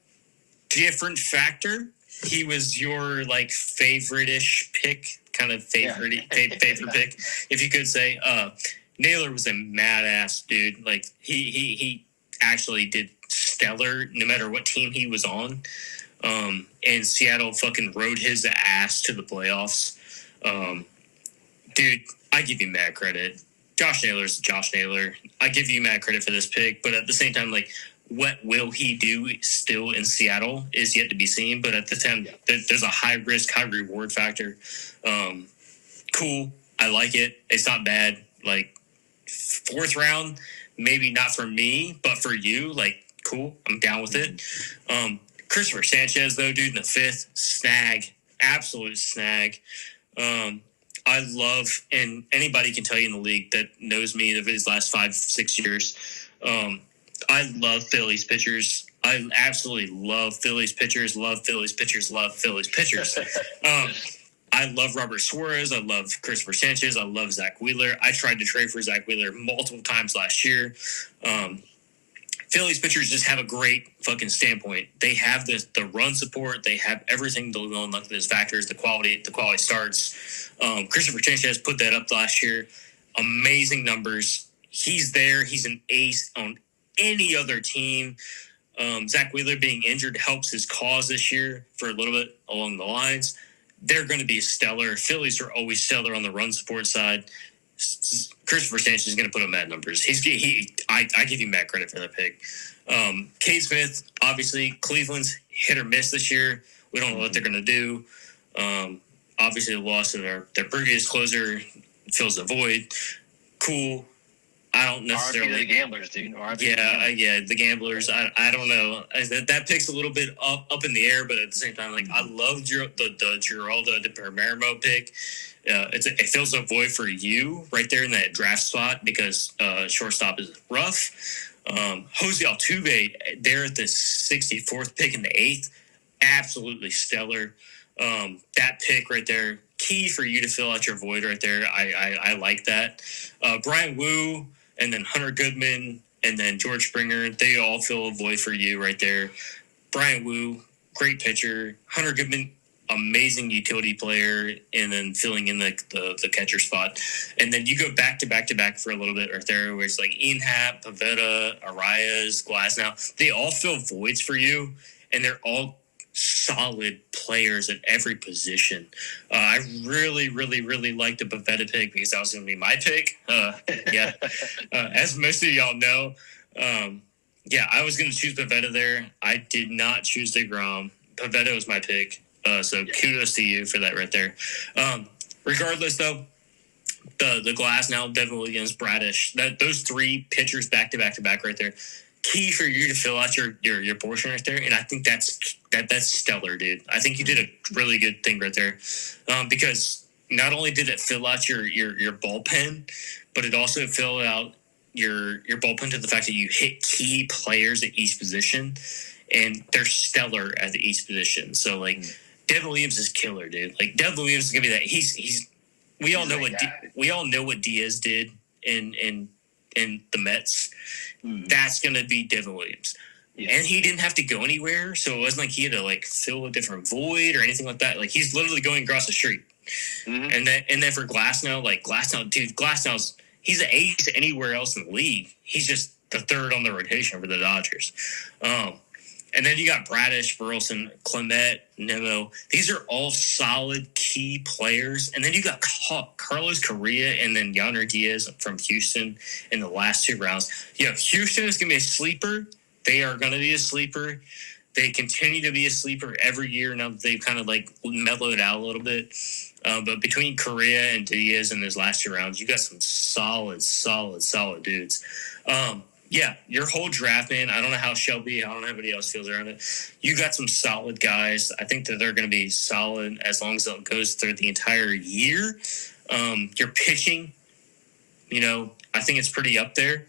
different factor. He was your like favorite-ish pick, kind of favorite pick, if you could say. Naylor was a mad-ass dude. Like he actually did stellar no matter what team he was on. And Seattle fucking rode his ass to the playoffs. Dude, I give you mad credit. Josh Naylor's Josh Naylor. I give you mad credit for this pick, but at the same time, like, what will he do still in Seattle is yet to be seen. But at the time, there's a high risk, high reward factor. Cool. I like it. It's not bad. Like, 4th round, maybe not for me, but for you, like, cool. I'm down with it. Christopher Sanchez, though, dude, in the 5th, snag. Absolute snag. I love, and anybody can tell you in the league that knows me of his last 5-6 years, I love Phillies pitchers. I absolutely love Phillies pitchers, love Phillies pitchers. I love Robert Suarez. I love Christopher Sanchez. I love Zach Wheeler. I tried to trade for Zach Wheeler multiple times last year. Phillies pitchers just have a great fucking standpoint. They have the run support. They have everything to go on like those factors, the quality starts. Christopher Sanchez put that up last year. Amazing numbers. He's there. He's an ace on any other team. Zach Wheeler being injured helps his cause this year for a little bit along the lines. They're going to be stellar. Phillies are always stellar on the run support side. Christopher Sanchez is going to put up mad numbers. I give you mad credit for that pick. Cade Smith, obviously, Cleveland's hit or miss this year. We don't know what they're going to do. Obviously, the loss of their previous closer fills the void. Cool. I don't necessarily. The Gamblers, dude. The Gamblers. I don't know. That pick's a little bit up in the air, but at the same time, like, I love the Geraldo de Palermo pick. It fills a void for you right there in that draft spot because shortstop is rough. Jose Altuve there at the 64th pick in the 8th, absolutely stellar. That pick right there, key for you to fill out your void right there. I like that. Brian Wu and then Hunter Goodman and then George Springer, they all fill a void for you right there. Brian Wu, great pitcher. Hunter Goodman, amazing utility player, and then filling in the catcher spot. And then you go back to back for a little bit right there, where it's like Ian Happ, Pavetta, Arias, Glasnow. They all fill voids for you, and they're all solid players at every position. I really, really, really like the Pavetta pick because that was going to be my pick. As most of y'all know, I was going to choose Pavetta there. I did not choose DeGrom. Pavetta was my pick. So kudos to you for that right there. Regardless, though, the Glasnow, Devin Williams, Bradish, those 3 pitchers back to back right there, key for you to fill out your portion right there. And I think that's stellar, dude. I think you did a really good thing right there, because not only did it fill out your bullpen, but it also filled out your bullpen to the fact that you hit key players at each position, and they're stellar at each position. So like. Devin Williams is killer, dude. Like, Devin Williams is gonna be that. We all know what Diaz did in the Mets. That's gonna be Devin Williams, and he didn't have to go anywhere, so it wasn't like he had to like fill a different void or anything like that. Like, he's literally going across the street. And then for Glasnow, he's an ace anywhere else in the league. He's just the 3rd on the rotation for the Dodgers. And then you got Bradish, Burleson, Clement, Nemo. These are all solid key players. And then you got Carlos Correa and then Yonder Diaz from Houston in the last 2 rounds. Houston is going to be a sleeper. They are going to be a sleeper. They continue to be a sleeper every year now that they've kind of like mellowed out a little bit. But between Correa and Diaz in those last 2 rounds, you got some solid dudes. Your whole draft, man, I don't know how Shelby, I don't know how anybody else feels around it. You got some solid guys. I think that they're going to be solid as long as it goes through the entire year. Your pitching, I think it's pretty up there.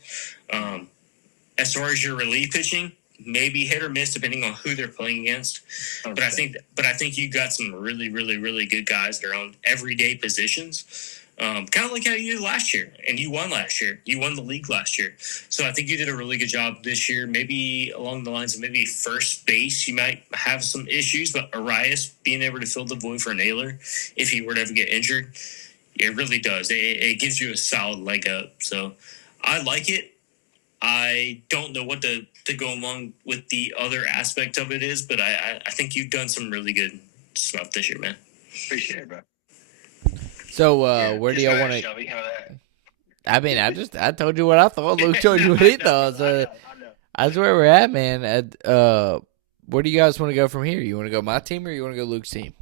As far as your relief pitching, maybe hit or miss depending on who they're playing against. But I think you got some really, really, really good guys that are on everyday positions. Kind of like how you did last year, and you won last year. You won the league last year. So I think you did a really good job this year. Maybe along the lines of maybe first base, you might have some issues, but Arias being able to fill the void for Naylor if he were to ever get injured, it really does. It gives you a solid leg up. So I like it. I don't know what to go along with the other aspect of it is, but I think you've done some really good stuff this year, man. Appreciate it, bro. So, where do y'all want to? Shelby, how that? I mean, I told you what I thought. Luke told you what he thought. So that's where we're at, man. Where do you guys want to go from here? You want to go my team or you want to go Luke's team?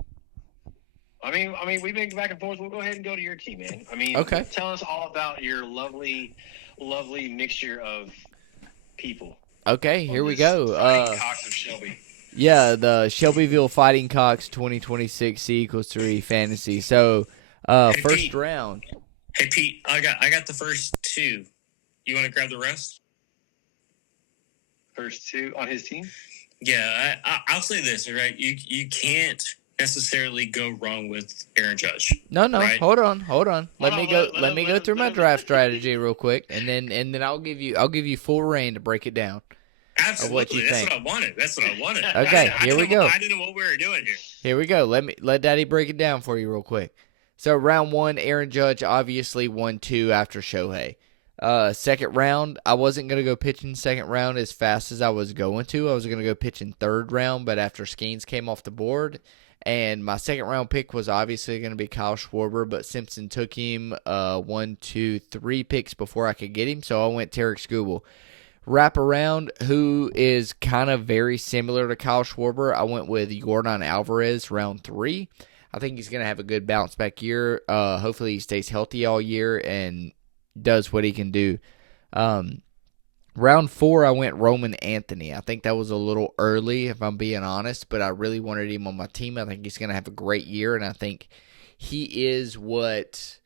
I mean, we've been back and forth. We'll go ahead and go to your team, man. I mean, Okay. Tell us all about your lovely mixture of people. Okay, here we This go. Fighting Cox of Shelby. Yeah, the Shelbyville Fighting Cocks 2026 C=3 fantasy. So, Hey, first Pete. round. Hey Pete, I got the first two. You want to grab the rest? First two on his team. Yeah, I'll say this, right? You can't necessarily go wrong with Aaron Judge. No, Right. hold on. Let me go. Let Let me him- go let through him- my let him- draft strategy real quick, and then I'll give you full reign to break it down. Absolutely, what you that's think. what I wanted. That's what I wanted. Okay, I here we didn't know- go. I didn't know what we were doing here. Here we go. Let Daddy break it down for you real quick. So round one, Aaron Judge obviously 1-2 after Shohei. Second round, I wasn't gonna go pitching second round as fast as I was going to. I was gonna go pitching third round, but after Skeens came off the board, and my second round pick was obviously gonna be Kyle Schwarber, but Simpson took him 1, 2, 3 picks before I could get him, so I went Tarek Skubal. Wraparound, who is kind of very similar to Kyle Schwarber, I went with Yordan Alvarez round 3. I think he's going to have a good bounce back year. Hopefully he stays healthy all year and does what he can do. Round 4, I went Roman Anthony. I think that was a little early, if I'm being honest, but I really wanted him on my team. I think he's going to have a great year, and I think he is what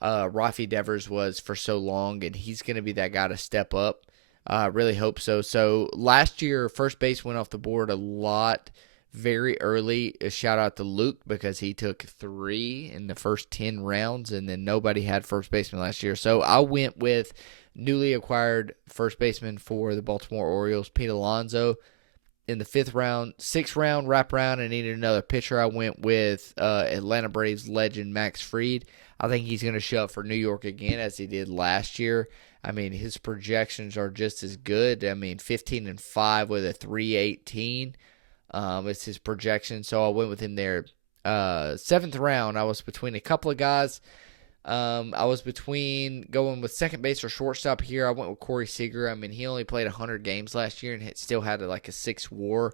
Rafi Devers was for so long, and he's going to be that guy to step up. I really hope so. So last year, first base went off the board a lot very early. A shout out to Luke because he took 3 in the first 10 rounds, and then nobody had first baseman last year. So I went with newly acquired first baseman for the Baltimore Orioles, Pete Alonso. In the 5th round, 6th round, wraparound, and needed another pitcher. I went with Atlanta Braves legend Max Fried. I think he's going to show up for New York again as he did last year. I mean, his projections are just as good. I mean, 15-5 with a 3.18. It's his projection, so I went with him there. 7th round, I was between a couple of guys. I was between going with second base or shortstop here. I went with Corey Seager. I mean, he only played 100 games last year and still had like a 6 WAR.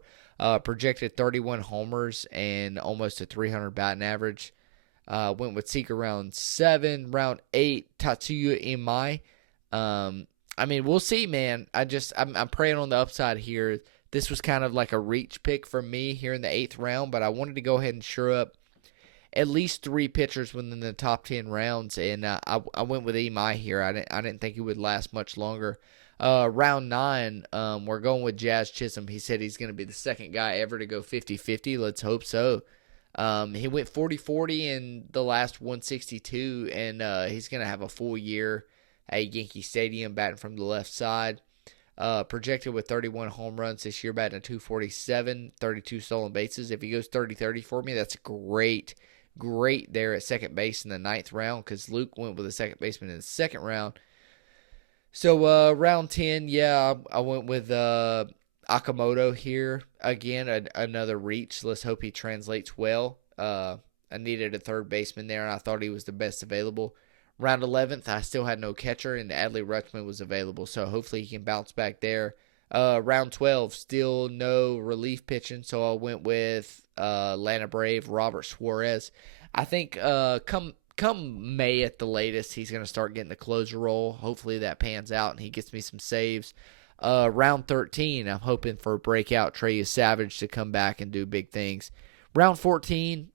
Projected 31 homers and almost a 300 batting average. Went with Seager round 7. Round 8, Tatsuya Imai. I mean, we'll see, man. I'm praying on the upside here. This was kind of like a reach pick for me here in the 8th round, but I wanted to go ahead and shore up at least 3 pitchers within the top 10 rounds, and I went with Imai here. I didn't think he would last much longer. Round 9, we're going with Jazz Chisholm. He said he's going to be the second guy ever to go 50-50. Let's hope so. He went 40-40 in the last 162, and he's going to have a full year at Yankee Stadium batting from the left side. Projected with 31 home runs this year, batting at 247, 32 stolen bases. If he goes 30-30 for me, that's great there at second base in the 9th round because Luke went with a second baseman in the 2nd round. So round 10, yeah, I went with Akamoto here. Again, another reach. Let's hope he translates well. I needed a third baseman there, and I thought he was the best available. Round 11th, I still had no catcher, and Adley Rutschman was available, so hopefully he can bounce back there. Round 12, still no relief pitching, so I went with Atlanta Brave, Robert Suarez. I think come May at the latest, he's going to start getting the closer role. Hopefully that pans out, and he gets me some saves. Round 13, I'm hoping for a breakout Trey Savage to come back and do big things. Round 14,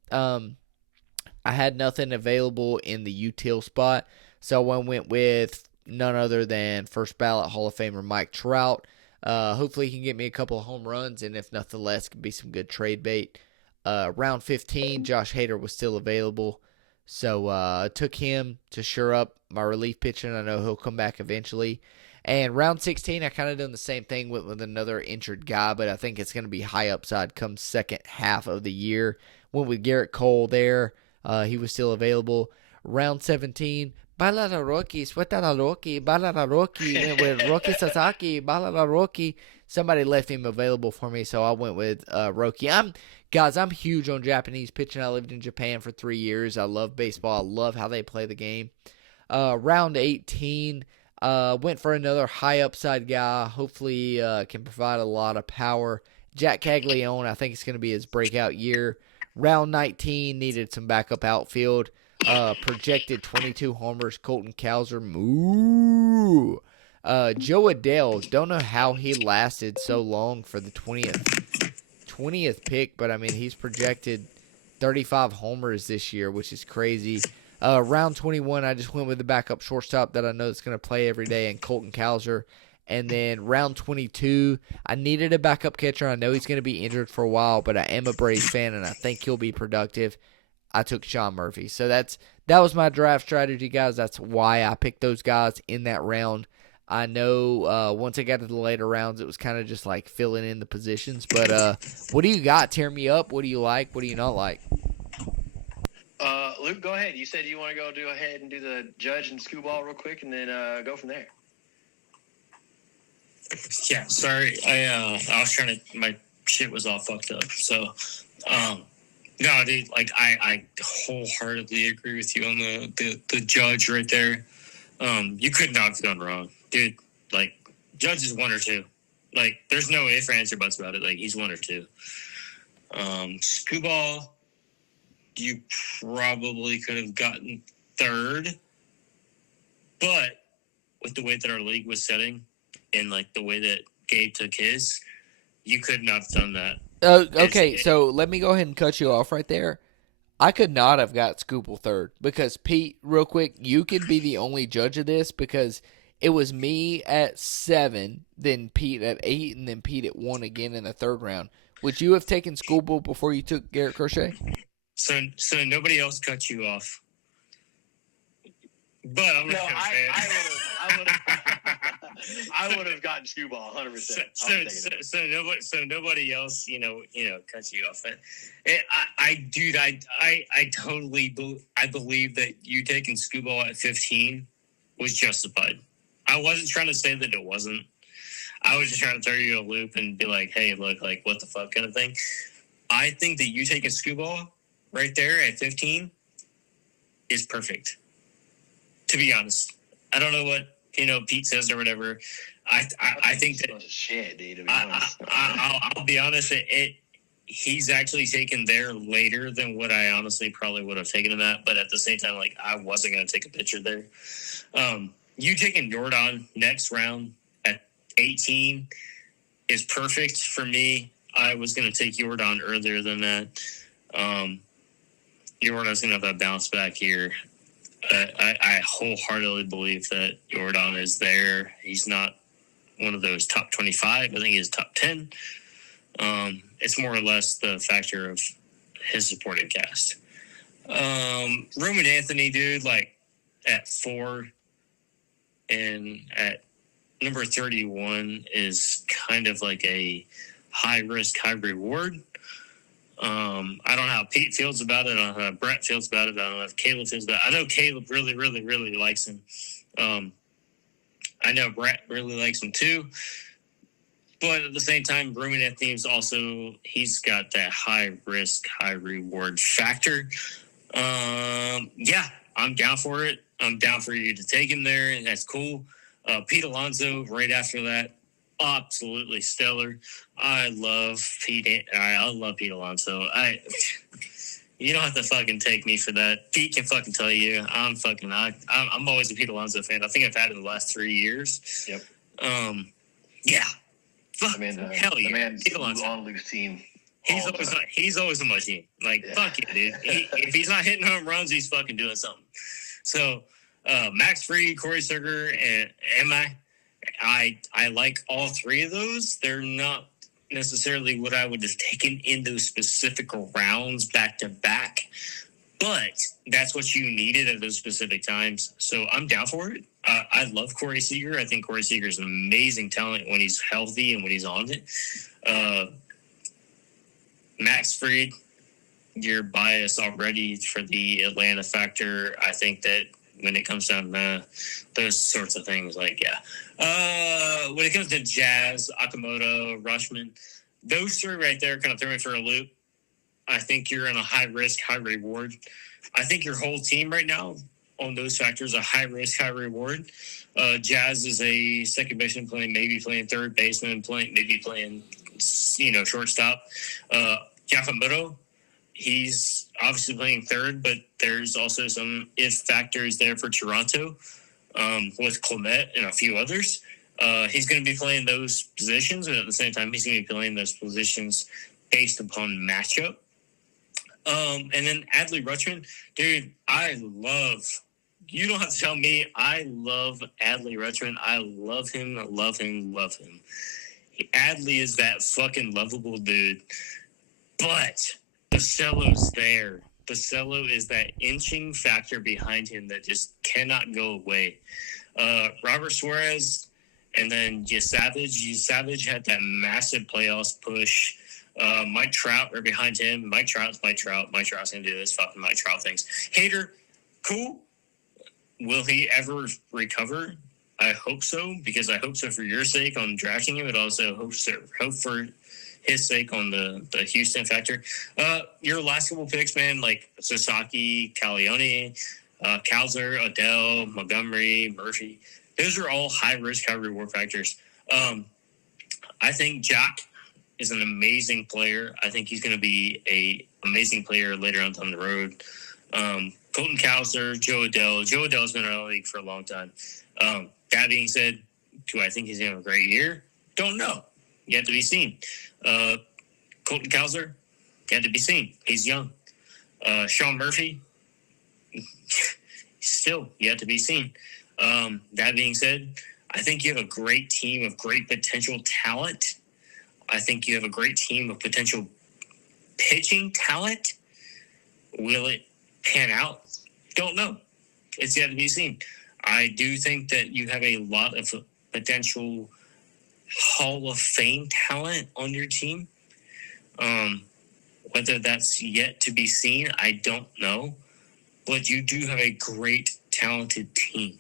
I had nothing available in the util spot, so I went with none other than first ballot Hall of Famer Mike Trout. Hopefully he can get me a couple of home runs, and if nothing less, could be some good trade bait. Round 15, Josh Hader was still available, so I took him to shore up my relief pitching. I know he'll come back eventually. And round 16, I kind of done the same thing with another injured guy, but I think it's going to be high upside come second half of the year. Went with Garrett Cole there. He was still available. Round 17, Bala la Rocky, Sueta la Rocky, Bala la Rocky, with Rocky Sasaki, Bala la Rocky. Somebody left him available for me, so I went with Rocky. I'm huge on Japanese pitching. I lived in Japan for 3 years. I love baseball. I love how they play the game. Round 18, went for another high upside guy. Hopefully can provide a lot of power. Jack Caglione, I think it's going to be his breakout year. Round 19, needed some backup outfield. Projected 22 homers, Colton Cowser. Moo. Joe Adele, don't know how he lasted so long for the 20th pick, but I mean, he's projected 35 homers this year, which is crazy. Round 21, I just went with the backup shortstop that I know is going to play every day, and Colton Cowser. And then round 22, I needed a backup catcher. I know he's going to be injured for a while, but I am a Braves fan, and I think he'll be productive. I took Sean Murphy. So that was my draft strategy, guys. That's why I picked those guys in that round. I know once I got to the later rounds, it was kind of just like filling in the positions. But what do you got? Tear me up. What do you like? What do you not like? Luke, go ahead. You said you want to go ahead and do the judge and Scooball real quick, and then go from there. Yeah, sorry. I was trying to. My shit was all fucked up. So, no, dude. Like, I wholeheartedly agree with you on the judge right there. You could not have gone wrong, dude. Like, Judge is 1 or 2. Like, there's no ifs, ands, or buts about it. Like, he's 1 or 2. Scooball, you probably could have gotten 3rd, but with the way that our league was setting and like the way that Gabe took his, you could not have done that. Okay, so let me go ahead and cut you off right there. I could not have got Scooble 3rd because, Pete, real quick, you can be the only judge of this because it was me at 7, then Pete at 8, and then Pete at 1 again in the 3rd round. Would you have taken Scooble before you took Garrett Crochet? So nobody else cut you off. But I'm not going to say it. I would have gotten Scooball 100%. So nobody else, cuts you off. I totally believe that you taking Scooball at 15 was justified. I wasn't trying to say that it wasn't. I was just trying to throw you a loop and be like, hey, look, like, what the fuck kind of thing. I think that you taking Scooball right there at 15 is perfect. To be honest, I don't know what Pete says or whatever. I think that shit, dude. To be honest, I'll be honest. He's actually taken there later than what I honestly probably would have taken him at. But at the same time, like, I wasn't going to take a picture there. You taking Jordan next round at 18 is perfect for me. I was going to take Jordan earlier than that. Jordan's going to have that bounce back here. I wholeheartedly believe that Jordan is there. He's not one of those top 25. I think he's top 10. It's more or less the factor of his supporting cast. Roman Anthony, dude, like at 4 and at number 31 is kind of like a high risk, high reward. I don't know how Pete feels about it. I don't know how Brett feels about it. I don't know if Caleb feels about it. I know Caleb really, really, really likes him. I know Brett really likes him too. But at the same time, Roman Anthony's also, he's got that high risk, high reward factor. Yeah, I'm down for it. I'm down for you to take him there, and that's cool. Pete Alonso right after that, absolutely stellar. I love Pete. I love Pete Alonso. You don't have to fucking take me for that. Pete can fucking tell you. I'm always a Pete Alonso fan. I think I've had it the last 3 years. Yep. Yeah. Fuck. Hell yeah. The man's Pete Alonso on Luke's team. He's always on my team. Like, yeah. Fuck yeah, dude. If he's not hitting home runs, he's fucking doing something. So, Max Fried, Corey Seager, and I like all three of those. They're not necessarily what I would have taken in those specific rounds back to back, but that's what you needed at those specific times. So I'm down for it. I love Corey Seager. I think Corey Seager is an amazing talent when he's healthy and when he's on it. Max Fried, you're biased already for the Atlanta factor. I think that when it comes down to those sorts of things, like, when it comes to Jazz, Akamoto, Rushman, those three right there kind of throw me for a loop. I think you're in a high risk, high reward. I think your whole team right now on those factors, a high risk, high reward. Jazz is a second baseman maybe playing third baseman, maybe playing shortstop. Yakamoto, he's obviously playing third, but there's also some if factors there for Toronto with Clement and a few others. He's going to be playing those positions, but at the same time, he's going to be playing those positions based upon matchup. And then Adley Rutschman, dude, you don't have to tell me, I love Adley Rutschman. I love him. Adley is that fucking lovable dude. But the cello's there. The cello is that inching factor behind him that just cannot go away. Robert Suarez and then Savage had that massive playoffs push. Mike Trout right behind him. Mike Trout's Mike Trout. Mike Trout's going to do this fucking Mike Trout things. Hader, cool. Will he ever recover? I hope so, because I hope so for your sake on drafting him, but also hope for his sake on the Houston factor. Your last couple picks, man, like Sasaki, Calione, Cowser, Adele, Montgomery, Murphy, those are all high risk, high reward factors. I think Jack is an amazing player. I think he's going to be a amazing player later on down the road. Colton Cowser, Joe Adele. Joe Adele's been in the league for a long time. That being said, do I think he's going to have a great year? Don't know. Yet to be seen. Colton Cowser, yet to be seen. He's young. Sean Murphy, still yet to be seen. That being said, I think you have a great team of great potential talent. I think you have a great team of potential pitching talent. Will it pan out? Don't know. It's yet to be seen. I do think that you have a lot of potential Hall of Fame talent on your team. Whether that's yet to be seen, I don't know. But you do have a great, talented team.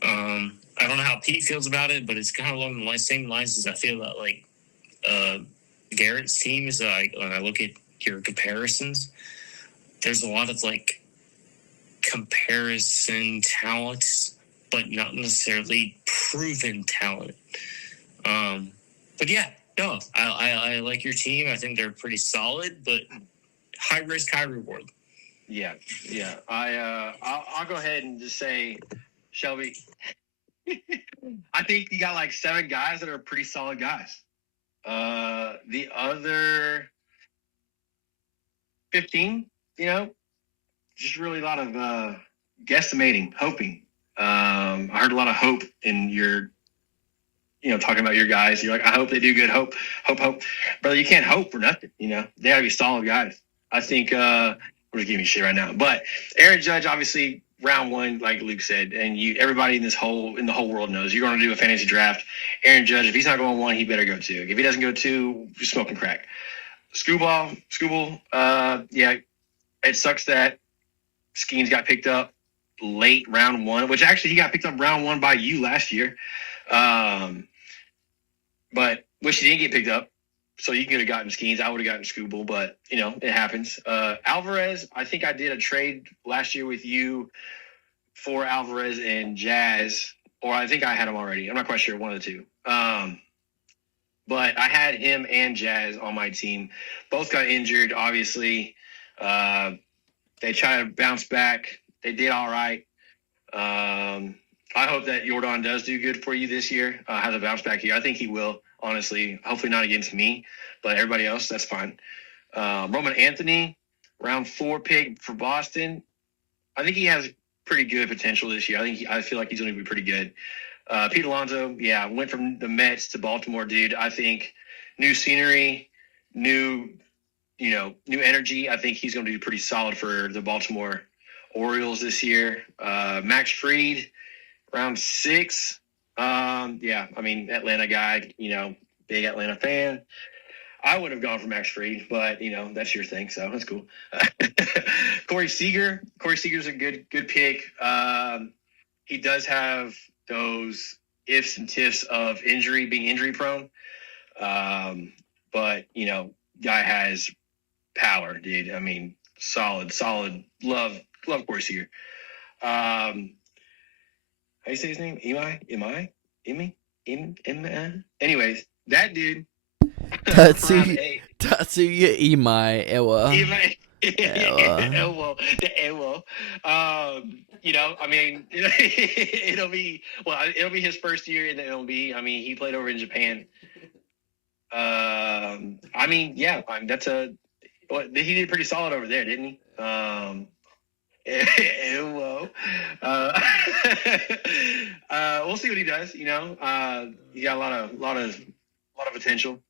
I don't know how Pete feels about it, but it's kind of along the same lines as I feel about Garrett's team. Is like when I look at your comparisons, there's a lot of comparison talents, but not necessarily proven talent. But yeah, no, I like your team. I think they're pretty solid, but high risk, high reward. Yeah. I'll go ahead and just say, Shelby, I think you got 7 guys that are pretty solid guys. The other 15, just really a lot of guesstimating, hoping. I heard a lot of hope in your, talking about your guys. You're like, I hope they do good. Hope. Brother, you can't hope for nothing, They got to be solid guys. I think, I'm just giving you shit right now. But Aaron Judge, obviously, round 1, like Luke said, and everybody in the whole world knows you're going to do a fantasy draft. Aaron Judge, if he's not going 1, he better go 2. If he doesn't go 2, you're smoking crack. Scooble, yeah, it sucks that Skeens got picked up late round 1, which actually he got picked up round 1 by you last year. But wish he didn't get picked up. So you could have gotten Skeens. I would have gotten Scooble, but it happens. Alvarez, I think I did a trade last year with you for Alvarez and Jazz, or I think I had him already. I'm not quite sure, one of the two. But I had him and Jazz on my team. Both got injured, obviously. They tried to bounce back. They did all right. I hope that Jordan does do good for you this year, has a bounce back year. I think he will, honestly. Hopefully not against me, but everybody else, that's fine. Roman Anthony, round 4 pick for Boston. I think he has pretty good potential this year. I feel like he's going to be pretty good. Pete Alonso, went from the Mets to Baltimore, dude. I think new scenery, new energy. I think he's going to be pretty solid for the Baltimore Orioles this year. Max Fried, round 6. Atlanta guy, big Atlanta fan. I would have gone for Max Fried, but that's your thing, so that's cool. Corey Seager's a good pick. He does have those ifs and tiffs of being injury prone. But guy has power, dude. I mean, solid. Love Corey Seager. How do you say his name? Emi? Anyways, that dude. Tatsuya Imai Ewa. It'll be his first year in the MLB. I mean, he played over in Japan. He did pretty solid over there, didn't he? We'll see what he does. He got a lot of potential.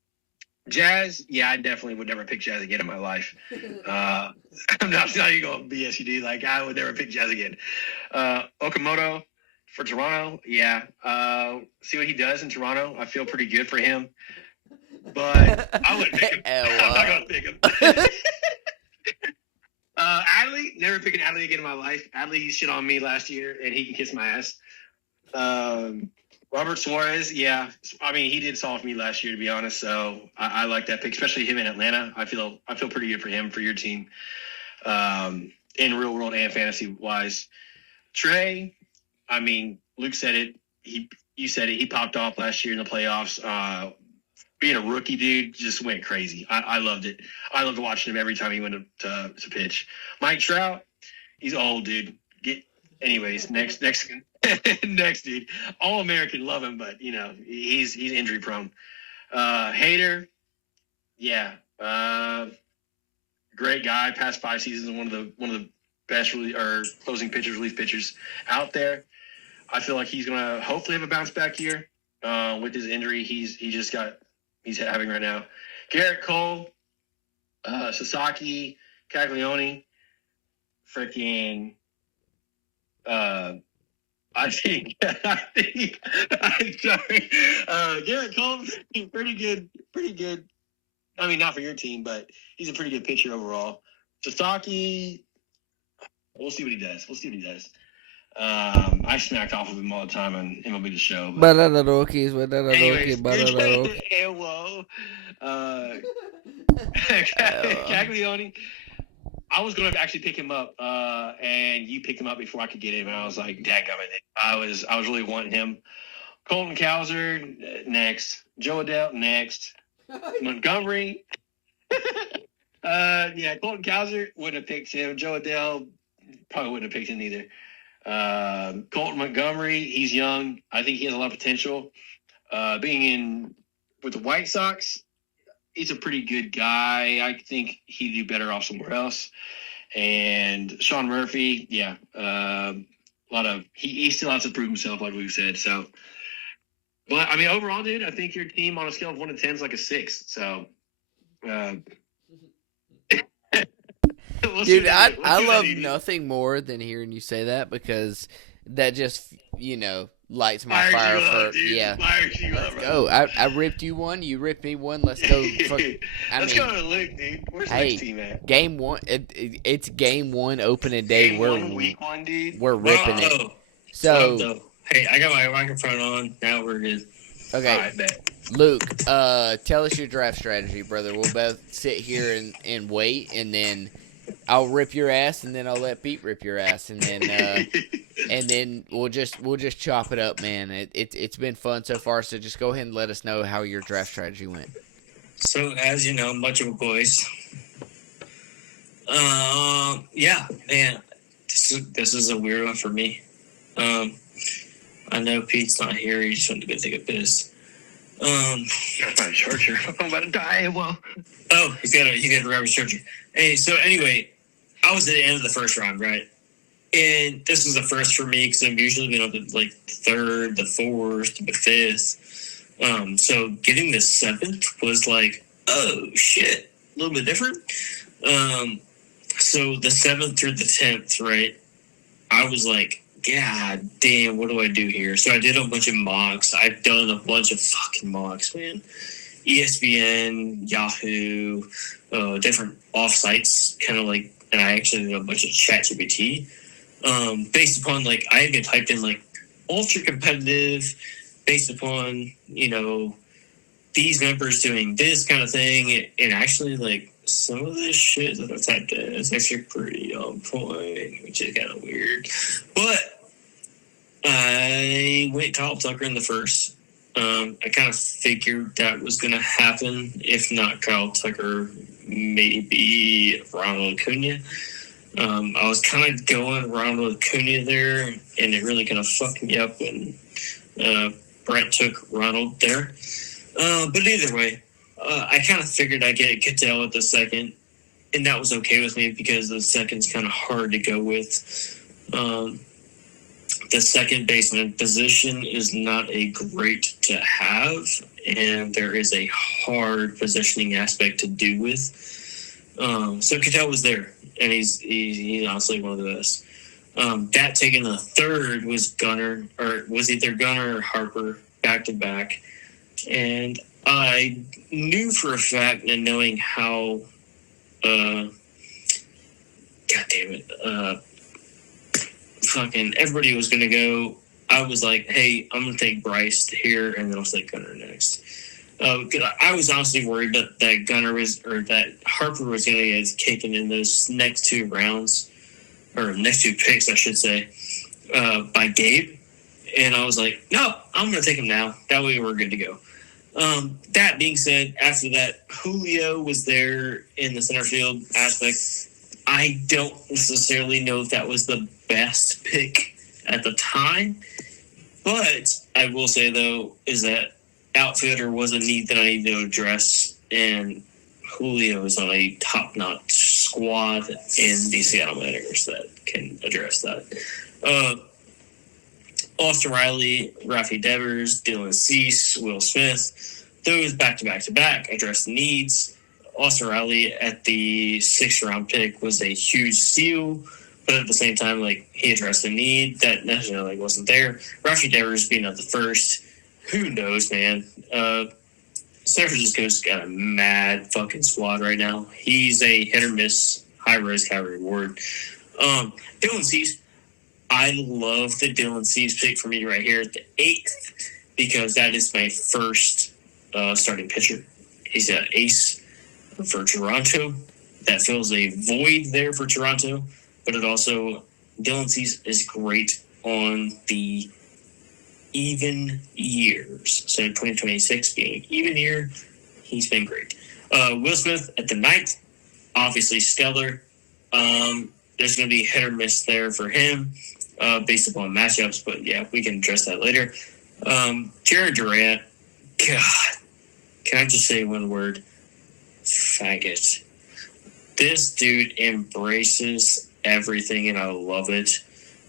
Jazz, I definitely would never pick Jazz again in my life. I'm not even going to BS you, dude. Like, I would never pick Jazz again. Okamoto for Toronto, see what he does in Toronto. I feel pretty good for him. But I wouldn't pick him. I'm not going to pick him. Adley, never picking Adley again in my life. Adley shit on me last year, and he can kiss my ass. Robert Suarez, he did solve me last year, to be honest. So I like that pick, especially him in Atlanta. I feel pretty good for him, for your team, in real world and fantasy wise. Trey, Luke said it. You said it. He popped off last year in the playoffs. Being a rookie, dude, just went crazy. I loved it. I loved watching him every time he went to pitch. Mike Trout, he's old, dude. Next, next, dude. All American, love him, but he's injury prone. Hader, great guy. Past 5 seasons, one of the best closing pitchers, relief pitchers out there. I feel like he's gonna hopefully have a bounce back year with his injury he's having right now. Garrett Cole, Sasaki, Caglione, freaking. I'm sorry. Garrett Cole's pretty good. I mean, not for your team, but he's a pretty good pitcher overall. Sasaki, we'll see what he does. I smacked off of him all the time on MLB The Show. Caglione. I was going to actually pick him up, and you picked him up before I could get him, and I was like, dadgummit. I was really wanting him. Colton Cowser, next. Joe Adele, next. Montgomery. Colton Cowser wouldn't have picked him. Joe Adele probably wouldn't have picked him either. Colton Montgomery, he's young. I think he has a lot of potential. Being in with the White Sox, he's a pretty good guy. I think he'd do better off somewhere else. And Sean Murphy, he still has to prove himself, like we've said. So, but overall, dude, I think your team on a scale of 1 to 10 is like a 6. So, dude, I love nothing more than hearing you say that, because that just lights my fire for Let's go. I ripped you one, you ripped me one. Let's go. Let's go to Luke, dude. Where's the next team at? Game 1. It's game 1 opening day. Week 1, dude. We're ripping it. So hey, I got my microphone on. Now we're good. Okay, All right, bet. Luke, tell us your draft strategy, brother. We'll both sit here and wait, and then I'll rip your ass, and then I'll let Pete rip your ass, and then we'll just chop it up, man. It's been fun so far. So just go ahead and let us know how your draft strategy went. So as you know, much of a boys. Man, this is a weird one for me. I know Pete's not here. He just went to go take a piss. That's my charger. I'm about to die. Well. Oh, he's got to grab his charger. Hey, so anyway, I was at the end of the first round, right? And this was a first for me because I've usually been up at like the third, the fourth, the fifth. So getting the seventh was like, oh shit, a little bit different. So the 7th through the 10th, right? I was like, God damn, what do I do here? So I did a bunch of mocks. I've done a bunch of fucking mocks, man. ESPN, Yahoo, different off-sites, kind of like, and I actually did a bunch of ChatGPT. Based upon, like, I even typed in, like, ultra competitive, based upon, you know, these members doing this kind of thing, and actually, like, some of this shit that I typed in is actually pretty on point, which is kind of weird. But I went Kyle Tucker in the first. I kind of figured that was going to happen. If not Kyle Tucker, maybe Ronald Acuna. I was kind of going Ronald Acuna there, and it really kind of fucked me up when Brett took Ronald there. But either way, I kind of figured I'd get Cattell at the second, and that was okay with me because the second's kind of hard to go with. The second baseman position is not a great to have, and there is a hard positioning aspect to do with. So Cattell was there, and he's honestly one of the best. That taking the third was Gunnar, or was either Gunnar or Harper back to back, and I knew for a fact, and knowing how, God damn it, fucking everybody was going to go, I was like, hey, I'm going to take Bryce here, and then I'll take Gunnar next. I was honestly worried that Gunnar was, or that Harper was going to get taken in those next two rounds, or next two picks, I should say, by Gabe. And I was like, no, I'm going to take him now. That way we're good to go. That being said, after that, Julio was there in the center field aspect. I don't necessarily know if that was the best pick at the time, but I will say, though, is that outfielder was a need that I needed to address, and Julio is on a top-notch squad in the Seattle Mariners that can address that. Austin Riley, Rafi Devers, Dylan Cease, Will Smith, those back-to-back-to-back address the needs. Austin Riley at the 6th round pick was a huge steal, but at the same time, like, he addressed the need that necessarily wasn't there. Rafi Devers being at the first, who knows, man? San Francisco's got a mad fucking squad right now. He's a hit or miss, high risk, high reward. Dylan Cease, I love the Dylan Cease pick for me right here at the 8th because that is my first starting pitcher. He's an ace for Toronto. That fills a void there for Toronto, but it also, Dylan Cease is great on the even years. So 2026 being even year, he's been great. Will Smith at the 9th, obviously stellar. There's going to be hit or miss there for him based upon matchups, but yeah, we can address that later. Jared Durant, God, can I just say one word? Faggot. This dude embraces everything, and I love it.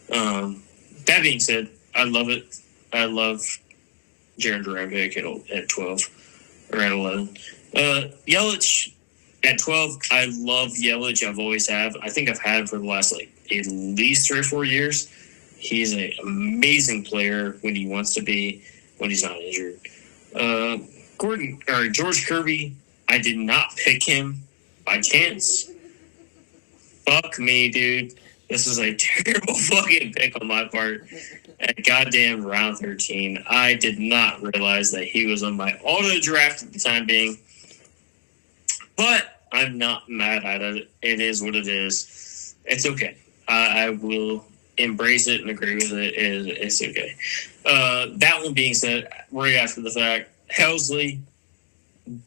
That being said, I love it. I love Jared Durant at 12 or at 11. Yelich at 12. I love Yelich. I've always have. I think I've had him for the last like at least 3 or 4 years. He's an amazing player when he wants to be, when he's not injured. George Kirby. I did not pick him by chance. Fuck me, dude. This is a terrible fucking pick on my part. At goddamn round 13, I did not realize that he was on my auto draft at the time being. But I'm not mad at it. It is what it is. It's okay. I will embrace it and agree with it. It's okay. That one being said, right after the fact, Helsley,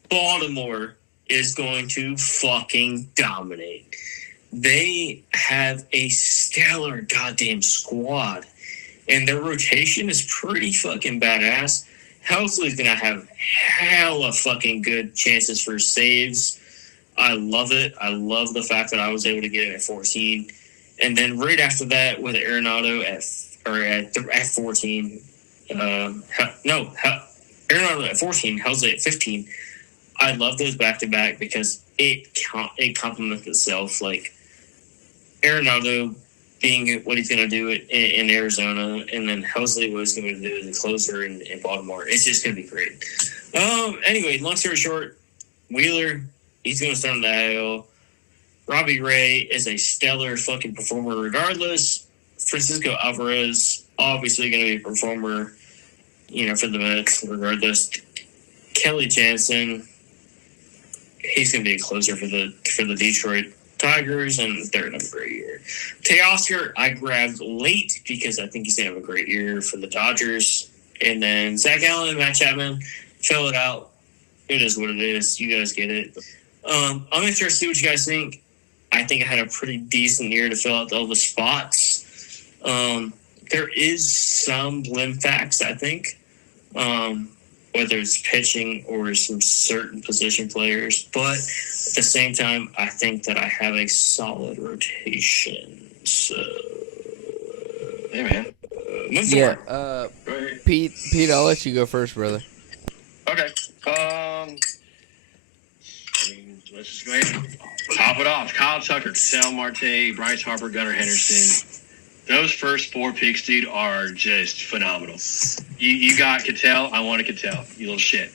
Baltimore is going to fucking dominate. They have a stellar goddamn squad, and their rotation is pretty fucking badass. Helsley's going to have hella fucking good chances for saves. I love it. I love the fact that I was able to get it at 14. And then right after that, with Arenado at 14. Arenado at 14, Helsley at 15. I love those back to back because it complements itself. Like Arenado being what he's going to do in Arizona, and then Helsley what he's going to do as a closer in Baltimore. It's just going to be great. Anyway, long story short, Wheeler, he's going to start on the IL. Robbie Ray is a stellar fucking performer regardless. Francisco Alvarez, obviously going to be a performer, for the Mets regardless. Kelly Jansen, he's going to be a closer for the Detroit Tigers, and they're going to have a great year. Teoscar, I grabbed late because I think he's going to have a great year for the Dodgers. And then Zach Allen and Matt Chapman, fill it out. It is what it is. You guys get it. I'm interested to see what you guys think. I think I had a pretty decent year to fill out all the spots. There is some limb facts, I think, whether it's pitching or some certain position players. But at the same time, I think that I have a solid rotation. So, Hey, man. Yeah. Pete, I'll let you go first, brother. Okay. Let's just go ahead and top it off. Kyle Tucker, Sal Marte, Bryce Harper, Gunnar Henderson. Those first 4 picks, dude, are just phenomenal. You got Cattell. I wanted Cattell. You little shit.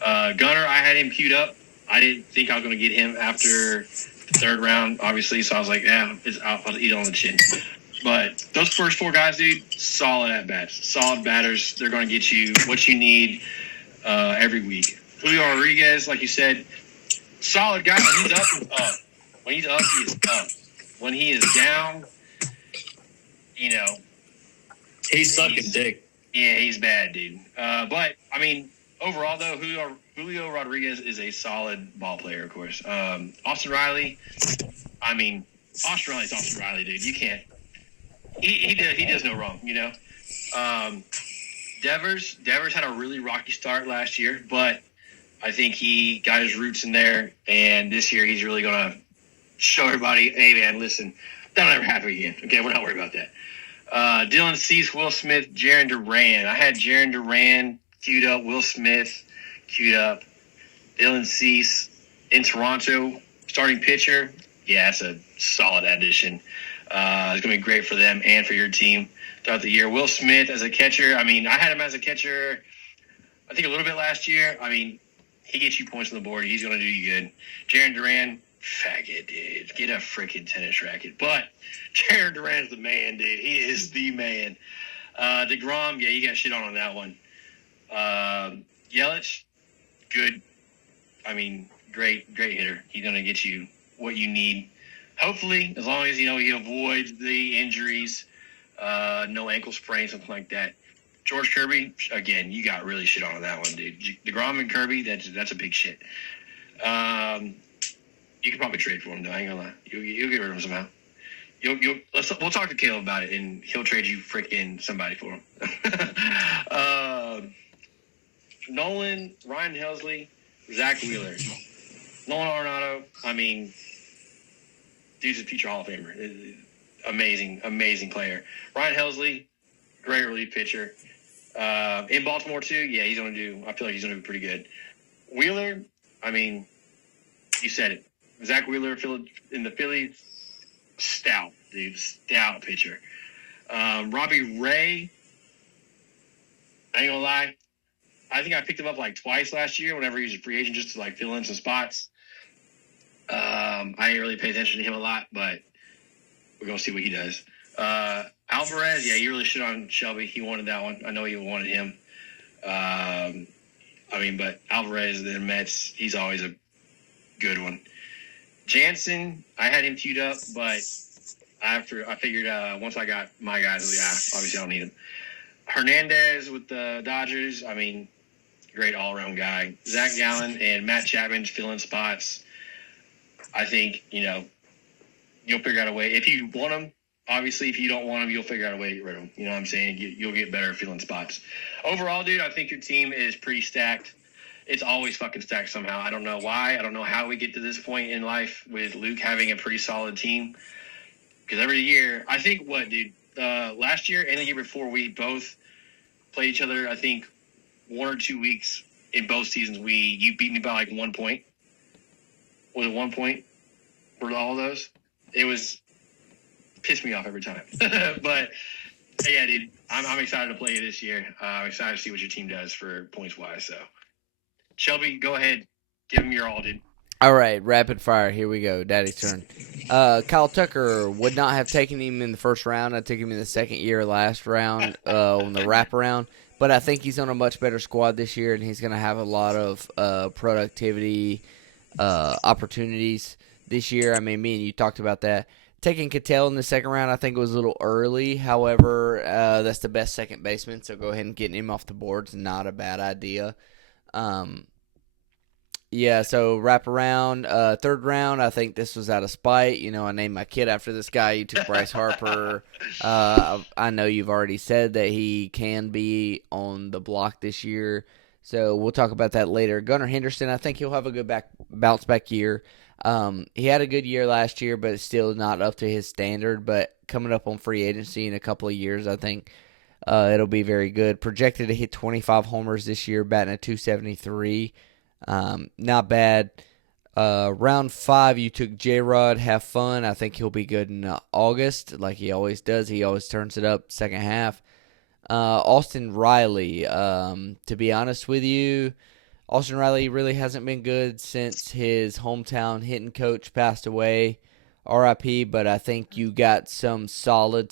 Gunnar, I had him queued up. I didn't think I was going to get him after the 3rd round, obviously. So I was like, I'll eat it on the chin. But those first 4 guys, dude, solid at bats. Solid batters. They're going to get you what you need every week. Julio Rodriguez, like you said, solid guy. When he's up, he's up. When he's up, he's up. When he is down, he's sucking dick. Yeah, he's bad, dude. But I mean, overall though, Julio Rodriguez is a solid ball player, of course. Austin Riley, Austin Riley's Austin Riley, dude. You can't. He does no wrong, Devers had a really rocky start last year, but I think he got his roots in there, and this year he's really going to show everybody, hey, man, listen, that'll never happen again. Okay, we're not worried about that. Dylan Cease, Will Smith, Jarren Duran. I had Jarren Duran queued up, Will Smith queued up, Dylan Cease in Toronto, starting pitcher. Yeah, that's a solid addition. It's going to be great for them and for your team throughout the year. Will Smith as a catcher. I had him as a catcher, I think, a little bit last year. He gets you points on the board. He's going to do you good. Jarren Duran, faggot, dude. Get a freaking tennis racket. But Jarren Duran's the man, dude. He is the man. DeGrom, yeah, you got shit on that one. Yelich, good. Great hitter. He's going to get you what you need. Hopefully, as long as, he avoids the injuries, no ankle sprain, something like that. George Kirby, again, you got really shit on that one, dude. DeGrom and Kirby, that's a big shit. You could probably trade for him, though. I ain't gonna lie. You'll get rid of him somehow. We'll talk to Caleb about it, and he'll trade you freaking somebody for him. Nolan, Ryan Helsley, Zach Wheeler. Nolan Arenado, dude's a future Hall of Famer. Amazing player. Ryan Helsley, great relief pitcher. In Baltimore, too, yeah, I feel like he's going to be pretty good. Wheeler, you said it. Zach Wheeler in the Phillies, stout, dude. Stout pitcher. Robbie Ray, I ain't going to lie. I think I picked him up like twice last year whenever he was a free agent just to fill in some spots. I didn't really pay attention to him a lot, but we're going to see what he does. Alvarez, yeah, you really shit on Shelby. He wanted that one. I know he wanted him. But Alvarez, the Mets, he's always a good one. Jansen, I had him queued up, but I figured once I got my guys, obviously I don't need him. Hernandez with the Dodgers, great all-around guy. Zach Gallen and Matt Chapman filling spots. I think, you'll figure out a way. If you want them, obviously, if you don't want them, you'll figure out a way to get rid of them. You know what I'm saying? You'll get better filling spots. Overall, dude, I think your team is pretty stacked. It's always fucking stacked somehow. I don't know why. I don't know how we get to this point in life with Luke having a pretty solid team. Because every year, I think last year and the year before, we both played each other. I think 1 or 2 weeks in both seasons. You beat me by like 1 point. Was it 1 point for all those? It was pissed me off every time. But yeah, dude, I'm excited to play you this year. I'm excited to see what your team does for points wise. So, Shelby, go ahead, give him your all, dude. All right, rapid fire. Here we go. Daddy's turn. Kyle Tucker would not have taken him in the first round. I took him in the second year, last round on the wraparound. But I think he's on a much better squad this year, and he's going to have a lot of productivity opportunities this year. I mean, me and you talked about that. Taking Cattell in the second round, I think it was a little early. However, that's the best second baseman, so go ahead and getting him off the board's not a bad idea. Yeah, so wrap around. Third round, I think this was out of spite. You know, I named my kid after this guy. You took Bryce Harper. I know you've already said that he can be on the block this year, so we'll talk about that later. Gunnar Henderson, I think he'll have a good bounce back year. He had a good year last year, but it's still not up to his standard. But coming up on free agency in a couple of years, I think it'll be very good. Projected to hit 25 homers this year, batting at .273. Not bad. Round 5, you took J-Rod. Have fun. I think he'll be good in August, like he always does. He always turns it up second half. Austin Riley. To be honest with you, Austin Riley really hasn't been good since his hometown hitting coach passed away. RIP, but I think you got some solid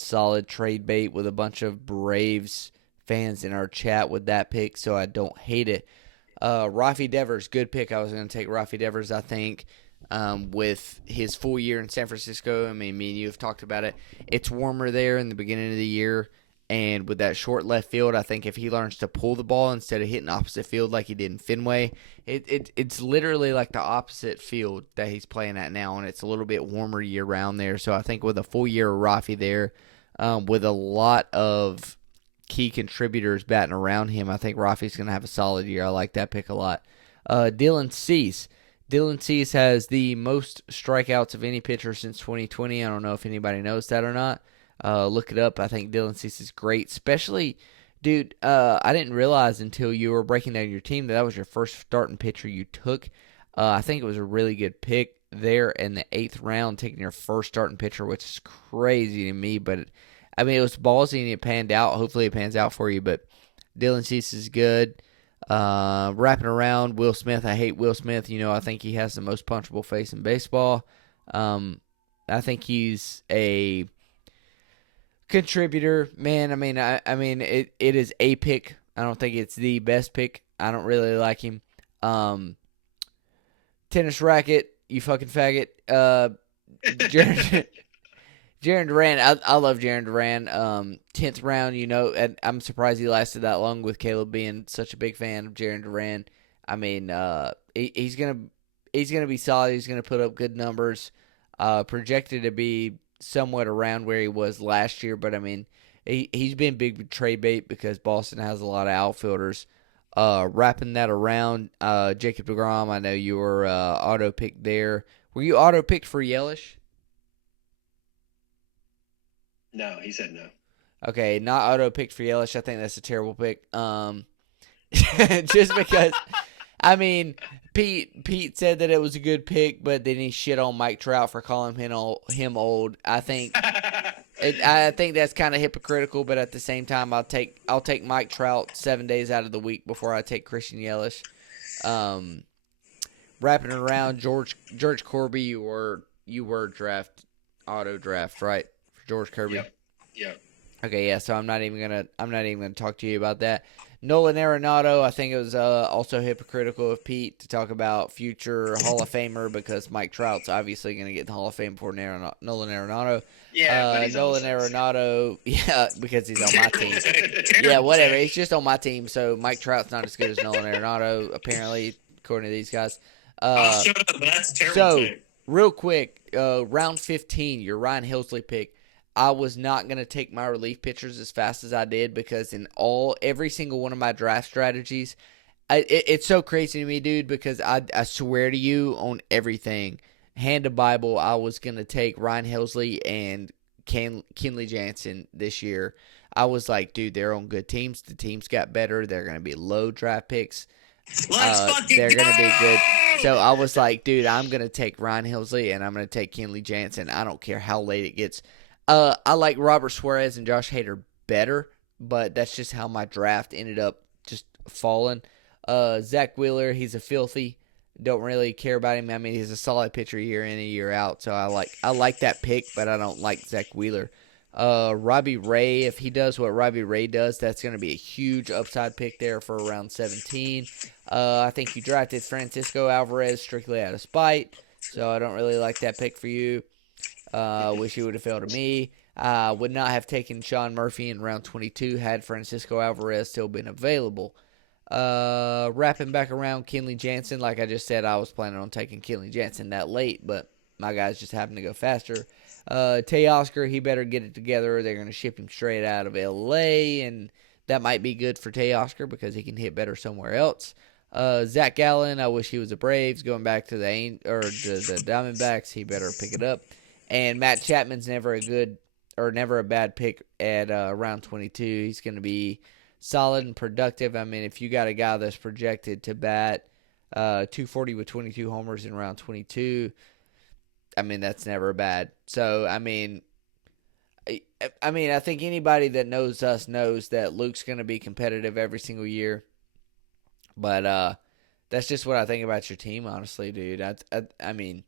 trade bait with a bunch of Braves fans in our chat with that pick, so I don't hate it. Rafi Devers, good pick. I was going to take Rafi Devers, I think, with his full year in San Francisco. I mean, me and you have talked about it. It's warmer there in the beginning of the year. And with that short left field, I think if he learns to pull the ball instead of hitting opposite field like he did in Fenway, it's literally like the opposite field that he's playing at now, and it's a little bit warmer year-round there. So I think with a full year of Rafi there, with a lot of key contributors batting around him, I think Rafi's going to have a solid year. I like that pick a lot. Dylan Cease. Dylan Cease has the most strikeouts of any pitcher since 2020. I don't know if anybody knows that or not. Look it up. I think Dylan Cease is great. Especially, dude, I didn't realize until you were breaking down your team that was your first starting pitcher you took. I think it was a really good pick there in the 8th round, taking your first starting pitcher, which is crazy to me. But, I mean, it was ballsy and it panned out. Hopefully it pans out for you. But Dylan Cease is good. Wrapping around, Will Smith. I hate Will Smith. You know, I think he has the most punchable face in baseball. I think he's a contributor, man. I mean, it is a pick. I don't think it's the best pick. I don't really like him. Tennis racket, you fucking faggot. Jaron Duran. I love Jaron Duran. 10th round, you know, and I'm surprised he lasted that long with Caleb being such a big fan of Jaron Duran. I mean, he's gonna be solid. He's gonna put up good numbers. Projected to be somewhat around where he was last year, but I mean, he's been big trade bait because Boston has a lot of outfielders. Wrapping that around, Jacob deGrom, I know you were auto-picked there. Were you auto-picked for Yelich? No, he said no. Okay, not auto-picked for Yelich. I think that's a terrible pick. Just because, I mean, Pete said that it was a good pick, but then he shit on Mike Trout for calling him old. I think that's kind of hypocritical, but at the same time, I'll take Mike Trout 7 days out of the week before I take Christian Yelich. Wrapping around, George Corby, you were auto draft, right? For George Kirby. Yep. Okay, yeah. So I'm not even gonna talk to you about that. Nolan Arenado, I think it was also hypocritical of Pete to talk about future Hall of Famer because Mike Trout's obviously going to get the Hall of Fame before Nolan Arenado. Yeah, but he's Nolan Arenado, yeah, because he's on my team. Yeah, whatever. He's just on my team, so Mike Trout's not as good as Nolan Arenado, apparently, according to these guys. Shut up. That's a terrible So, pick. real quick, round 15, your Ryan Helsley pick. I was not going to take my relief pitchers as fast as I did because in every single one of my draft strategies, it's so crazy to me, dude, because I swear to you on everything, hand to Bible, I was going to take Ryan Helsley and Kenley Jansen this year, I was like, dude, they're on good teams. The teams got better. They're going to be low draft picks. Let's fucking They're go! going to be good. So I was like, dude, I'm going to take Ryan Hillsley and I'm going to take Kenley Jansen. I don't care how late it gets. I like Robert Suarez and Josh Hader better, but that's just how my draft ended up just falling. Zach Wheeler, he's a filthy. Don't really care about him. I mean, he's a solid pitcher year in and year out, so I like that pick, but I don't like Zach Wheeler. Robbie Ray, if he does what Robbie Ray does, that's going to be a huge upside pick there for around 17. I think you drafted Francisco Alvarez strictly out of spite, so I don't really like that pick for you. Wish you would have fell to me. Would not have taken Sean Murphy in round 22 had Francisco Alvarez still been available. Wrapping back around Kenley Jansen, like I just said, I was planning on taking Kenley Jansen that late, but my guys just happened to go faster. Teoscar, he better get it together. They're going to ship him straight out of L.A., and that might be good for Teoscar because he can hit better somewhere else. Zach Gallen, I wish he was a Braves. Going back to the Diamondbacks, he better pick it up. And Matt Chapman's never a bad pick at round 22. He's going to be solid and productive. I mean, if you got a guy that's projected to bat 240 with 22 homers in round 22, I mean, that's never bad. So, I mean, I think anybody that knows us knows that Luke's going to be competitive every single year. But that's just what I think about your team, honestly, dude. I mean,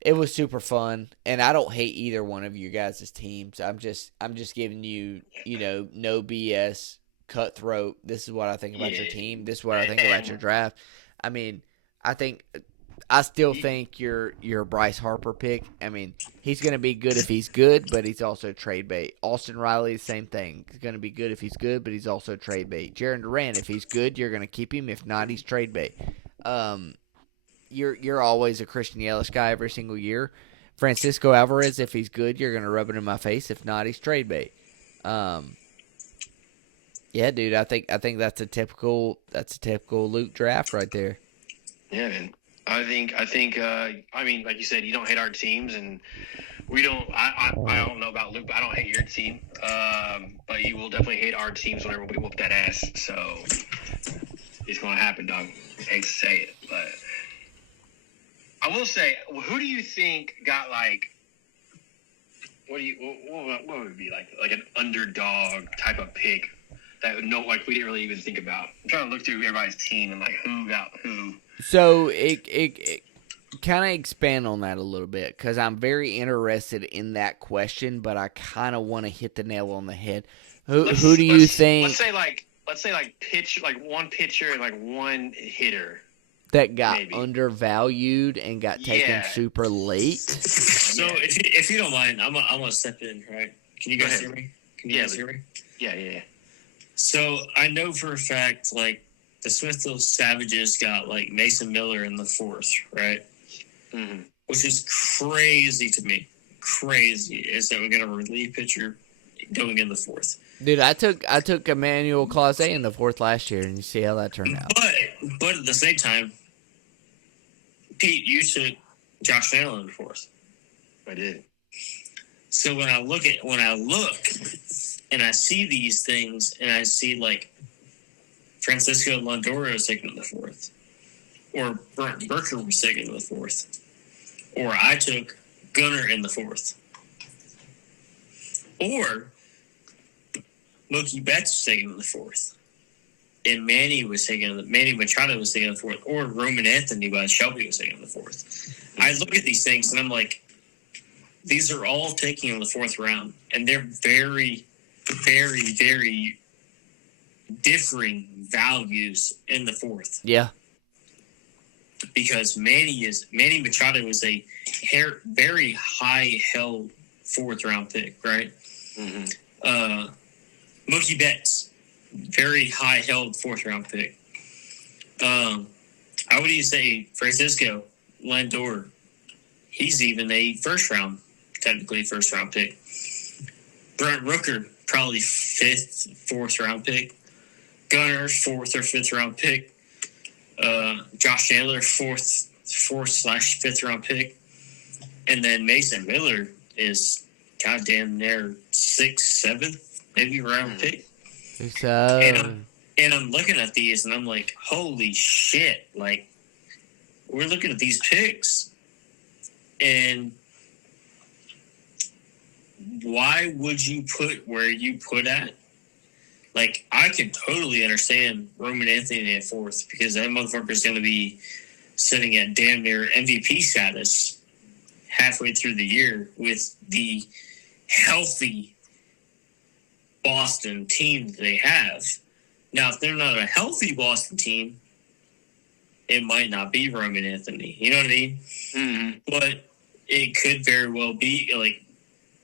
it was super fun, and I don't hate either one of you guys' teams. I'm just giving you, no BS, cutthroat. This is what I think about your team. This is what I think about your draft. I mean, I still think your Bryce Harper pick. I mean, he's going to be good if he's good, but he's also trade bait. Austin Riley, same thing. He's going to be good if he's good, but he's also trade bait. Jarren Duran, if he's good, you're going to keep him. If not, he's trade bait. You're always a Christian Yelich guy every single year. Francisco Alvarez, if he's good, you're going to rub it in my face. If not, he's trade bait. Yeah, dude, I think that's a typical Luke draft right there. Yeah, man. I think. I mean, like you said, you don't hate our teams, and we don't. I don't know about Luke, but I don't hate your team. But you will definitely hate our teams whenever we whoop that ass. So it's going to happen, dog. I hate to say it, but I will say, who do you think got like? What would it be like an underdog type of pick that we didn't really even think about? I'm trying to look through everybody's team and like who got who. So it kind of expand on that a little bit because I'm very interested in that question, but I kind of want to hit the nail on the head. Who do you think? Let's say one pitcher and like one hitter that got undervalued and got taken super late. So if you don't mind, I'm gonna step in, right? Can you guys hear me? Hear me? Yeah. So I know for a fact, like, the Smithville Savages got, like, Mason Miller in the 4th, right? Mm-hmm. Which is crazy to me. Crazy is that we got a relief pitcher going in the 4th. Dude, I took Emmanuel Clase in the 4th last year, and you see how that turned out. But at the same time, Pete, you took Josh Allen in the 4th. I did. So when I look and I see these things, and I see, like, Francisco Lindor was taken in the 4th, or Brent Burker was taken in the 4th, or I took Gunnar in the 4th, or Mookie Betts was taken in the 4th, and Manny Machado was taken in the 4th, or Roman Anthony by Shelby was taken in the 4th. I look at these things and I'm like, these are all taken in the 4th round, and they're very, very, very differing values in the 4th. Yeah. Because Manny Machado is a very high held 4th round pick, right? Mm-hmm. Mookie Betts, very high held 4th round pick. I would even say Francisco Lindor, he's even a technically first round pick. Brent Rooker, probably 5th, 4th round pick. Gunnar, 4th or 5th round pick. Josh Taylor, 4th/5th round pick. And then Mason Miller is goddamn near 6th, 7th, maybe round pick. So And I'm looking at these, and I'm like, holy shit! Like, we're looking at these picks, and why would you put where you put at? Like, I can totally understand Roman Anthony at 4th because that motherfucker is going to be sitting at damn near MVP status halfway through the year with the healthy Boston team that they have. Now, if they're not a healthy Boston team, it might not be Roman Anthony. You know what I mean? Mm-hmm. But it could very well be, like,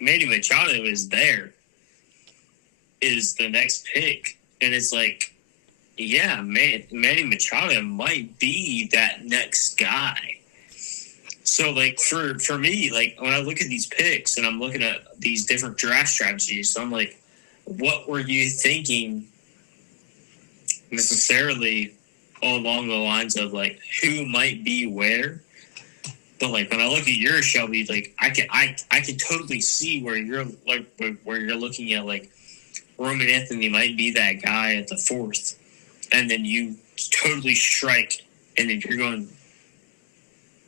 Manny Machado is there, is the next pick. And it's like, yeah, Manny Machado might be that next guy. So, like, for me, like, when I look at these picks and I'm looking at these different draft strategies, I'm like, what were you thinking necessarily along the lines of, like, who might be where? But, like, when I look at yours, Shelby, like, I can totally see where you're, like, where you're looking at, like, Roman Anthony might be that guy at the 4th. And then you totally strike, and then you're going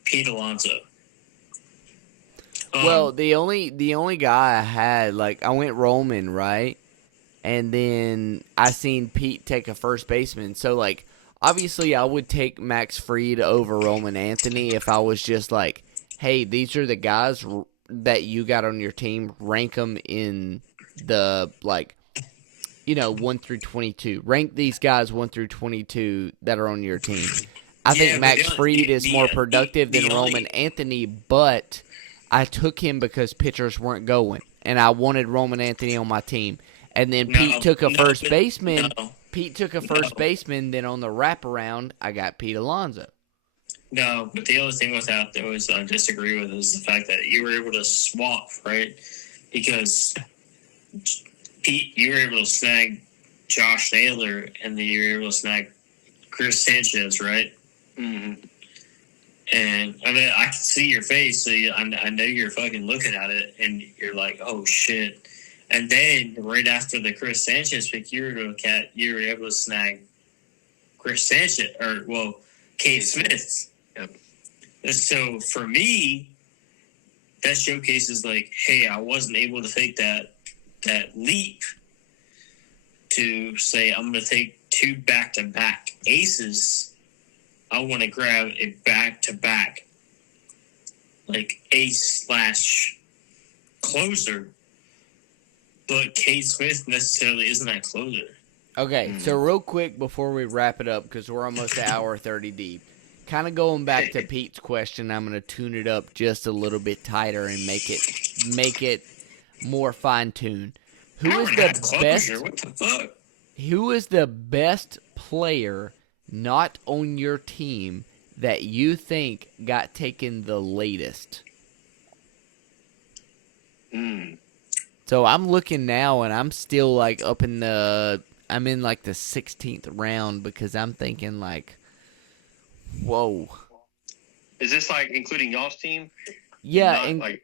Pete Alonso. well, the only guy I had, like, I went Roman, right? And then I seen Pete take a first baseman. So, like, obviously I would take Max Fried over Roman Anthony if I was just like, hey, these are the guys that you got on your team. Rank them in the, like, 1 through 22. Rank these guys 1 through 22 that are on your team. I think Max Fried is more productive than Roman Anthony, but I took him because pitchers weren't going, and I wanted Roman Anthony on my team. And then Pete took a first baseman. Pete took a first baseman. Then on the wraparound, I got Pete Alonso. No, but the other thing with that that was I disagree with is the fact that you were able to swap, right? Because Pete, you were able to snag Josh Naylor, and then you were able to snag Chris Sanchez, right? Mm-hmm. And I mean, I can see your face, so I know you're fucking looking at it, and you're like, "Oh shit!" And then right after the Chris Sanchez pick, you were able to snag Chris Sanchez, Cade Smith. Yep. And so for me, that showcases like, hey, I wasn't able to take that leap to say I'm going to take 2 back-to-back aces. I want to grab a back-to-back, like, ace/closer. But Cade Smith necessarily isn't that closer. Okay, so real quick before we wrap it up, because we're almost an hour 30 deep, kind of going back to Pete's question, I'm going to tune it up just a little bit tighter and make it more fine-tuned. Who is the best? What the fuck? Who is the best player not on your team that you think got taken the latest? So I'm looking now, and I'm still like I'm in like the 16th round because I'm thinking like, whoa. Is this like including y'all's team? Yeah, Okay.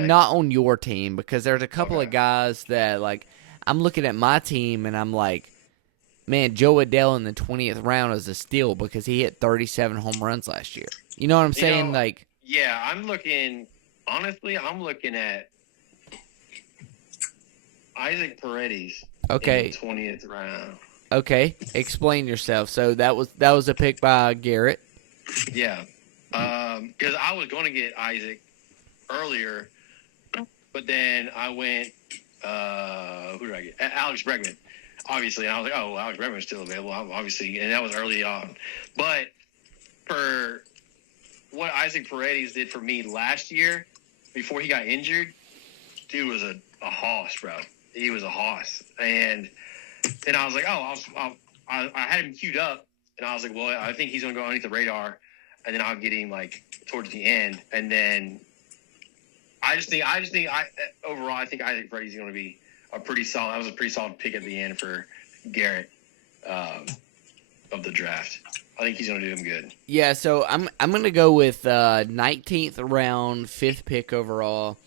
not on your team because there's a couple of guys that like I'm looking at my team and I'm like, man, Joe Adele in the 20th round is a steal because he hit 37 home runs last year. You know what I'm saying? Yeah, I'm looking at Isaac Paredes. Okay. In the 20th round. Okay, explain yourself. So that was a pick by Garrett. Yeah, because I was going to get Isaac earlier, but then I went. Who did I get? Alex Bregman, obviously. And I was like, oh, Alex Bregman's still available, obviously, and that was early on. But for what Isaac Paredes did for me last year, before he got injured, dude was a hoss, bro. He was a hoss, and then I was like, I had him queued up, and I was like, well, I think he's going to go underneath the radar, and then I'll get him, like, towards the end. And then overall, I think Isaac Brady's going to be a pretty solid pick at the end for Garrett of the draft. I think he's going to do him good. Yeah, so I'm going to go with 19th round, 5th pick overall,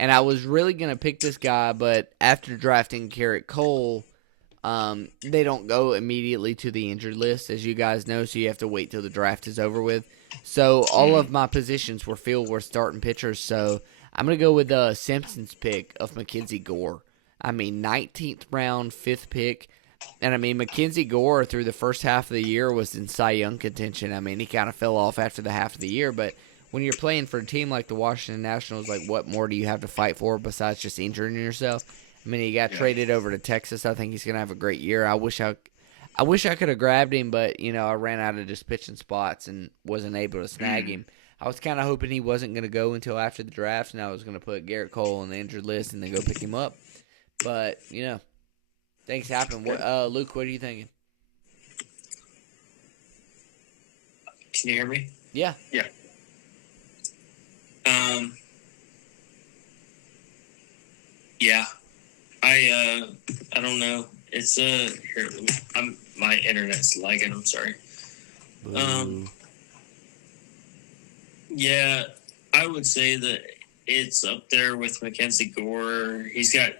And I was really going to pick this guy, but after drafting Garrett Cole, they don't go immediately to the injured list, as you guys know, so you have to wait till the draft is over with. So all of my positions were filled with starting pitchers, so I'm going to go with Simpson's pick of Mackenzie Gore. 19th round, 5th pick. And, Mackenzie Gore through the first half of the year was in Cy Young contention. He kind of fell off after the half of the year, but when you're playing for a team like the Washington Nationals, what more do you have to fight for besides just injuring yourself? He got traded over to Texas. I think he's going to have a great year. I wish I could have grabbed him, but, I ran out of just pitching spots and wasn't able to snag him. I was kind of hoping he wasn't going to go until after the draft, and I was going to put Garrett Cole on the injured list and then go pick him up. But, things happen. Luke, what are you thinking? Can you hear me? Yeah. Yeah. Yeah. I don't know. It's here. My internet's lagging. I'm sorry. Yeah, I would say that it's up there with Mackenzie Gore. He's got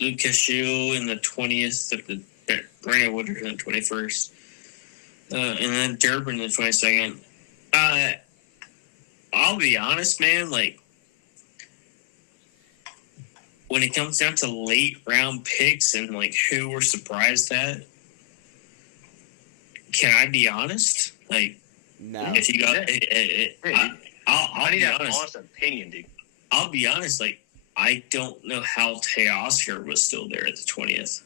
Luke Castillo in the 20th, Brandon Woodard in the 21st, and then Durbin in the 22nd. I'll be honest, man. When it comes down to late round picks and who we're surprised at, can I be honest? No. If you got, I'll I need be an honest. honest opinion, dude. I'll be honest. I don't know how Teoscar was still there at the 20th.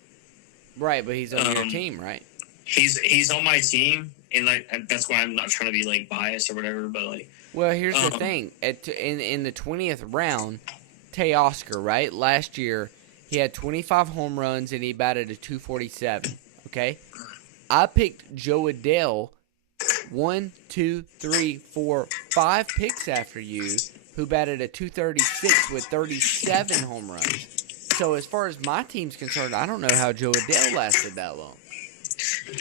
Right, but he's on your team, right? He's on my team, and that's why I'm not trying to be biased or whatever. But well, here's the thing: in the 20th round, Teoscar, right? Last year, he had 25 home runs and he batted a 247. Okay, I picked Joe Adele 1, 2, 3, 4, 5 picks after you, who batted a 236 with 37 home runs. So as far as my team's concerned, I don't know how Joe Adele lasted that long.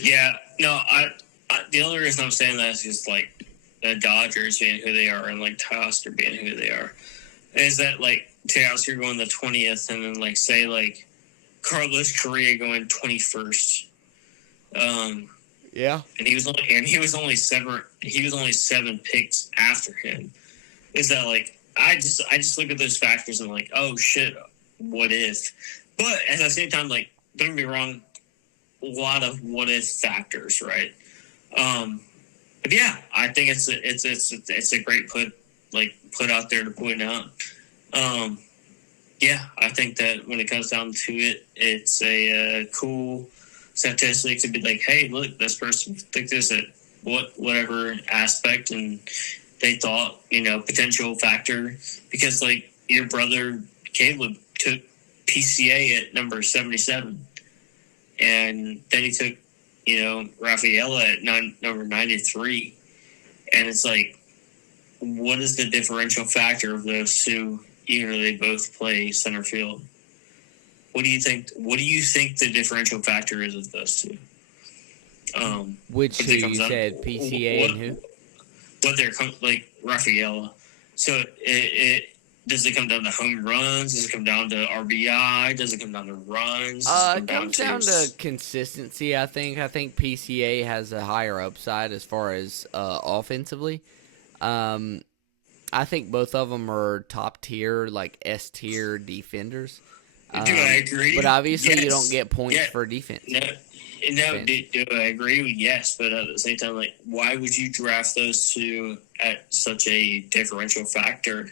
Yeah, no, I the only reason I'm saying that is just the Dodgers being who they are and Teoscar being who they are, is that Teoscar going the 20th and then say Carlos Correa going 21st. Yeah, and he was only 7 picks after him. Is that I just look at those factors and oh shit, what if? But at the same time, don't get me wrong, a lot of what if factors, right? But yeah, I think it's a great put out there to point out. Yeah, I think that when it comes down to it, it's a cool statistic to be hey, look, this person thinks this at whatever aspect, and they thought, potential factor, because your brother Caleb took PCA at number 77, and then he took, Rafaela at number 93, and it's what is the differential factor of those two, even though they both play center field? What do you think? What do you think the differential factor is of those two? Which two you said, PCA and who? What they're Rafaela. So it does it come down to home runs? Does it come down to RBI? Does it come down to runs? It comes down to consistency. I think PCA has a higher upside as far as offensively. I think both of them are top tier, S tier defenders. Do I agree? But obviously, yes. You don't get points for defense. No, do I agree? Yes, but at the same time, why would you draft those two at such a differential factor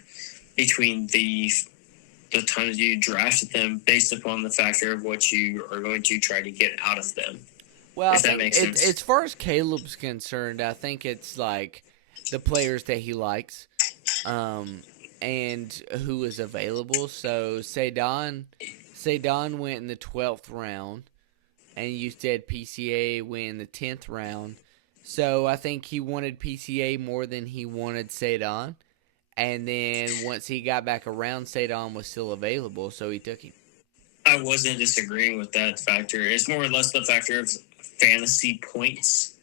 between the times you drafted them, based upon the factor of what you are going to try to get out of them? Well, if that makes sense. As far as Caleb's concerned, I think it's the players that he likes, and who is available. So Cedon went in the 12th round, and you said PCA went in the 10th round. So I think he wanted PCA more than he wanted Cedon. And then once he got back around, Cedon was still available, so he took him. I wasn't disagreeing with that factor. It's more or less the factor of fantasy points.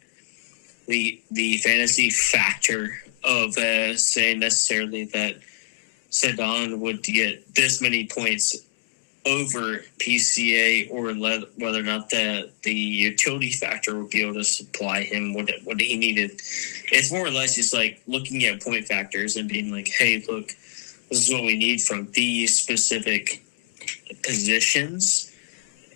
The fantasy factor of saying necessarily that Sedon would get this many points over PCA, or whether or not the utility factor would be able to supply him what he needed. It's more or less just like looking at point factors and being like, hey, look, this is what we need from these specific positions,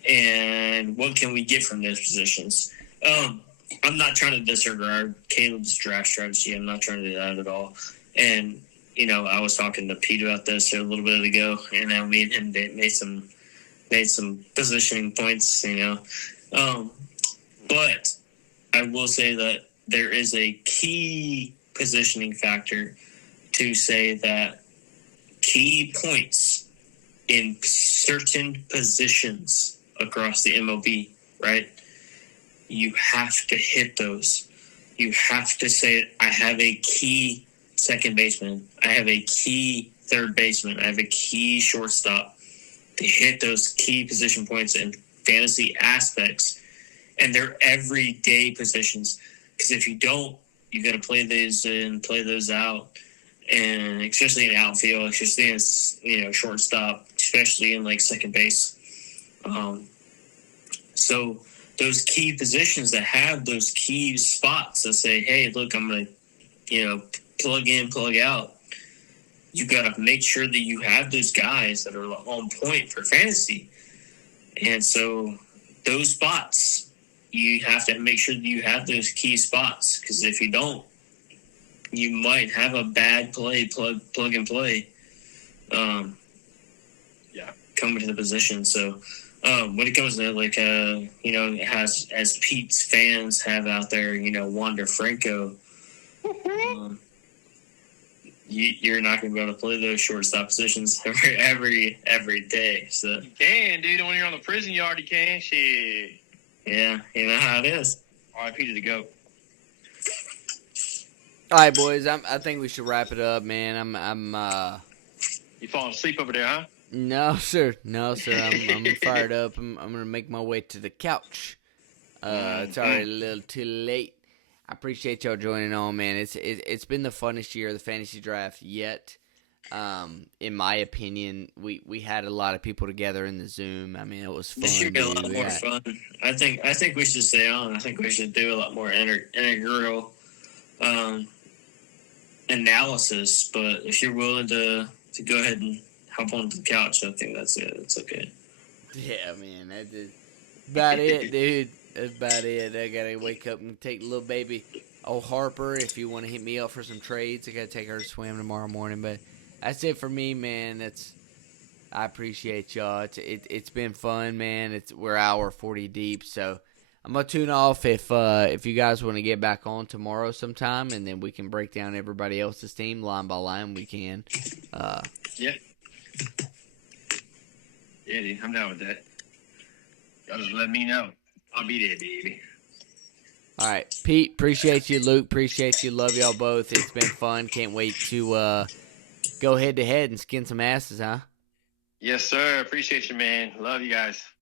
and what can we get from those positions. I'm not trying to disregard Caleb's draft strategy. I'm not trying to do that at all. And, I was talking to Pete about this a little bit ago, and then me and him made some positioning points, But I will say that there is a key positioning factor to say that key points in certain positions across the MLB, right? You have to hit those. You have to say, I have a key second baseman. I have a key third baseman. I have a key shortstop. To hit those key position points and fantasy aspects. And they're everyday positions. Because if you don't, you got to play those and play those out. And especially in outfield, especially in shortstop, especially in second base. So those key positions that have those key spots that say, hey, look, I'm going to, plug in, plug out. You got to make sure that you have those guys that are on point for fantasy. And so those spots, you have to make sure that you have those key spots. Because if you don't, you might have a bad play, plug and play, coming to the position. So when it comes to as Pete's fans have out there, Wander Franco, you're not going to be able to play those shortstop positions every day. So you can, dude. When you're on the prison yard, you can. Shit. Yeah, you know how it is. R.I.P. to the GOAT. All right, boys. I think we should wrap it up, man. You falling asleep over there, huh? No, sir. I'm fired up. I'm gonna make my way to the couch. It's already a little too late. I appreciate y'all joining on, man. It's been the funnest year of the fantasy draft yet. In my opinion, we had a lot of people together in the Zoom. I mean, it was fun. This should be a lot more fun. I think we should stay on. I think we should do a lot more integral analysis. But if you're willing to go ahead and hop onto the couch, I think that's it. It's okay. Yeah, man, that's about it, dude. That's about it. I gotta wake up and take the little baby, old Harper. If you want to hit me up for some trades, I gotta take her to swim tomorrow morning. But that's it for me, man. I appreciate y'all. It's been fun, man. We're hour 40 deep, so I'm gonna tune off if you guys want to get back on tomorrow sometime, and then we can break down everybody else's team line by line. We can. Yeah. Yeah, dude. I'm down with that. Y'all just let me know. I'll be there, baby. All right, Pete, appreciate you. Luke, appreciate you. Love y'all both. It's been fun. Can't wait to go head-to-head and skin some asses, huh? Yes, sir. Appreciate you, man. Love you guys.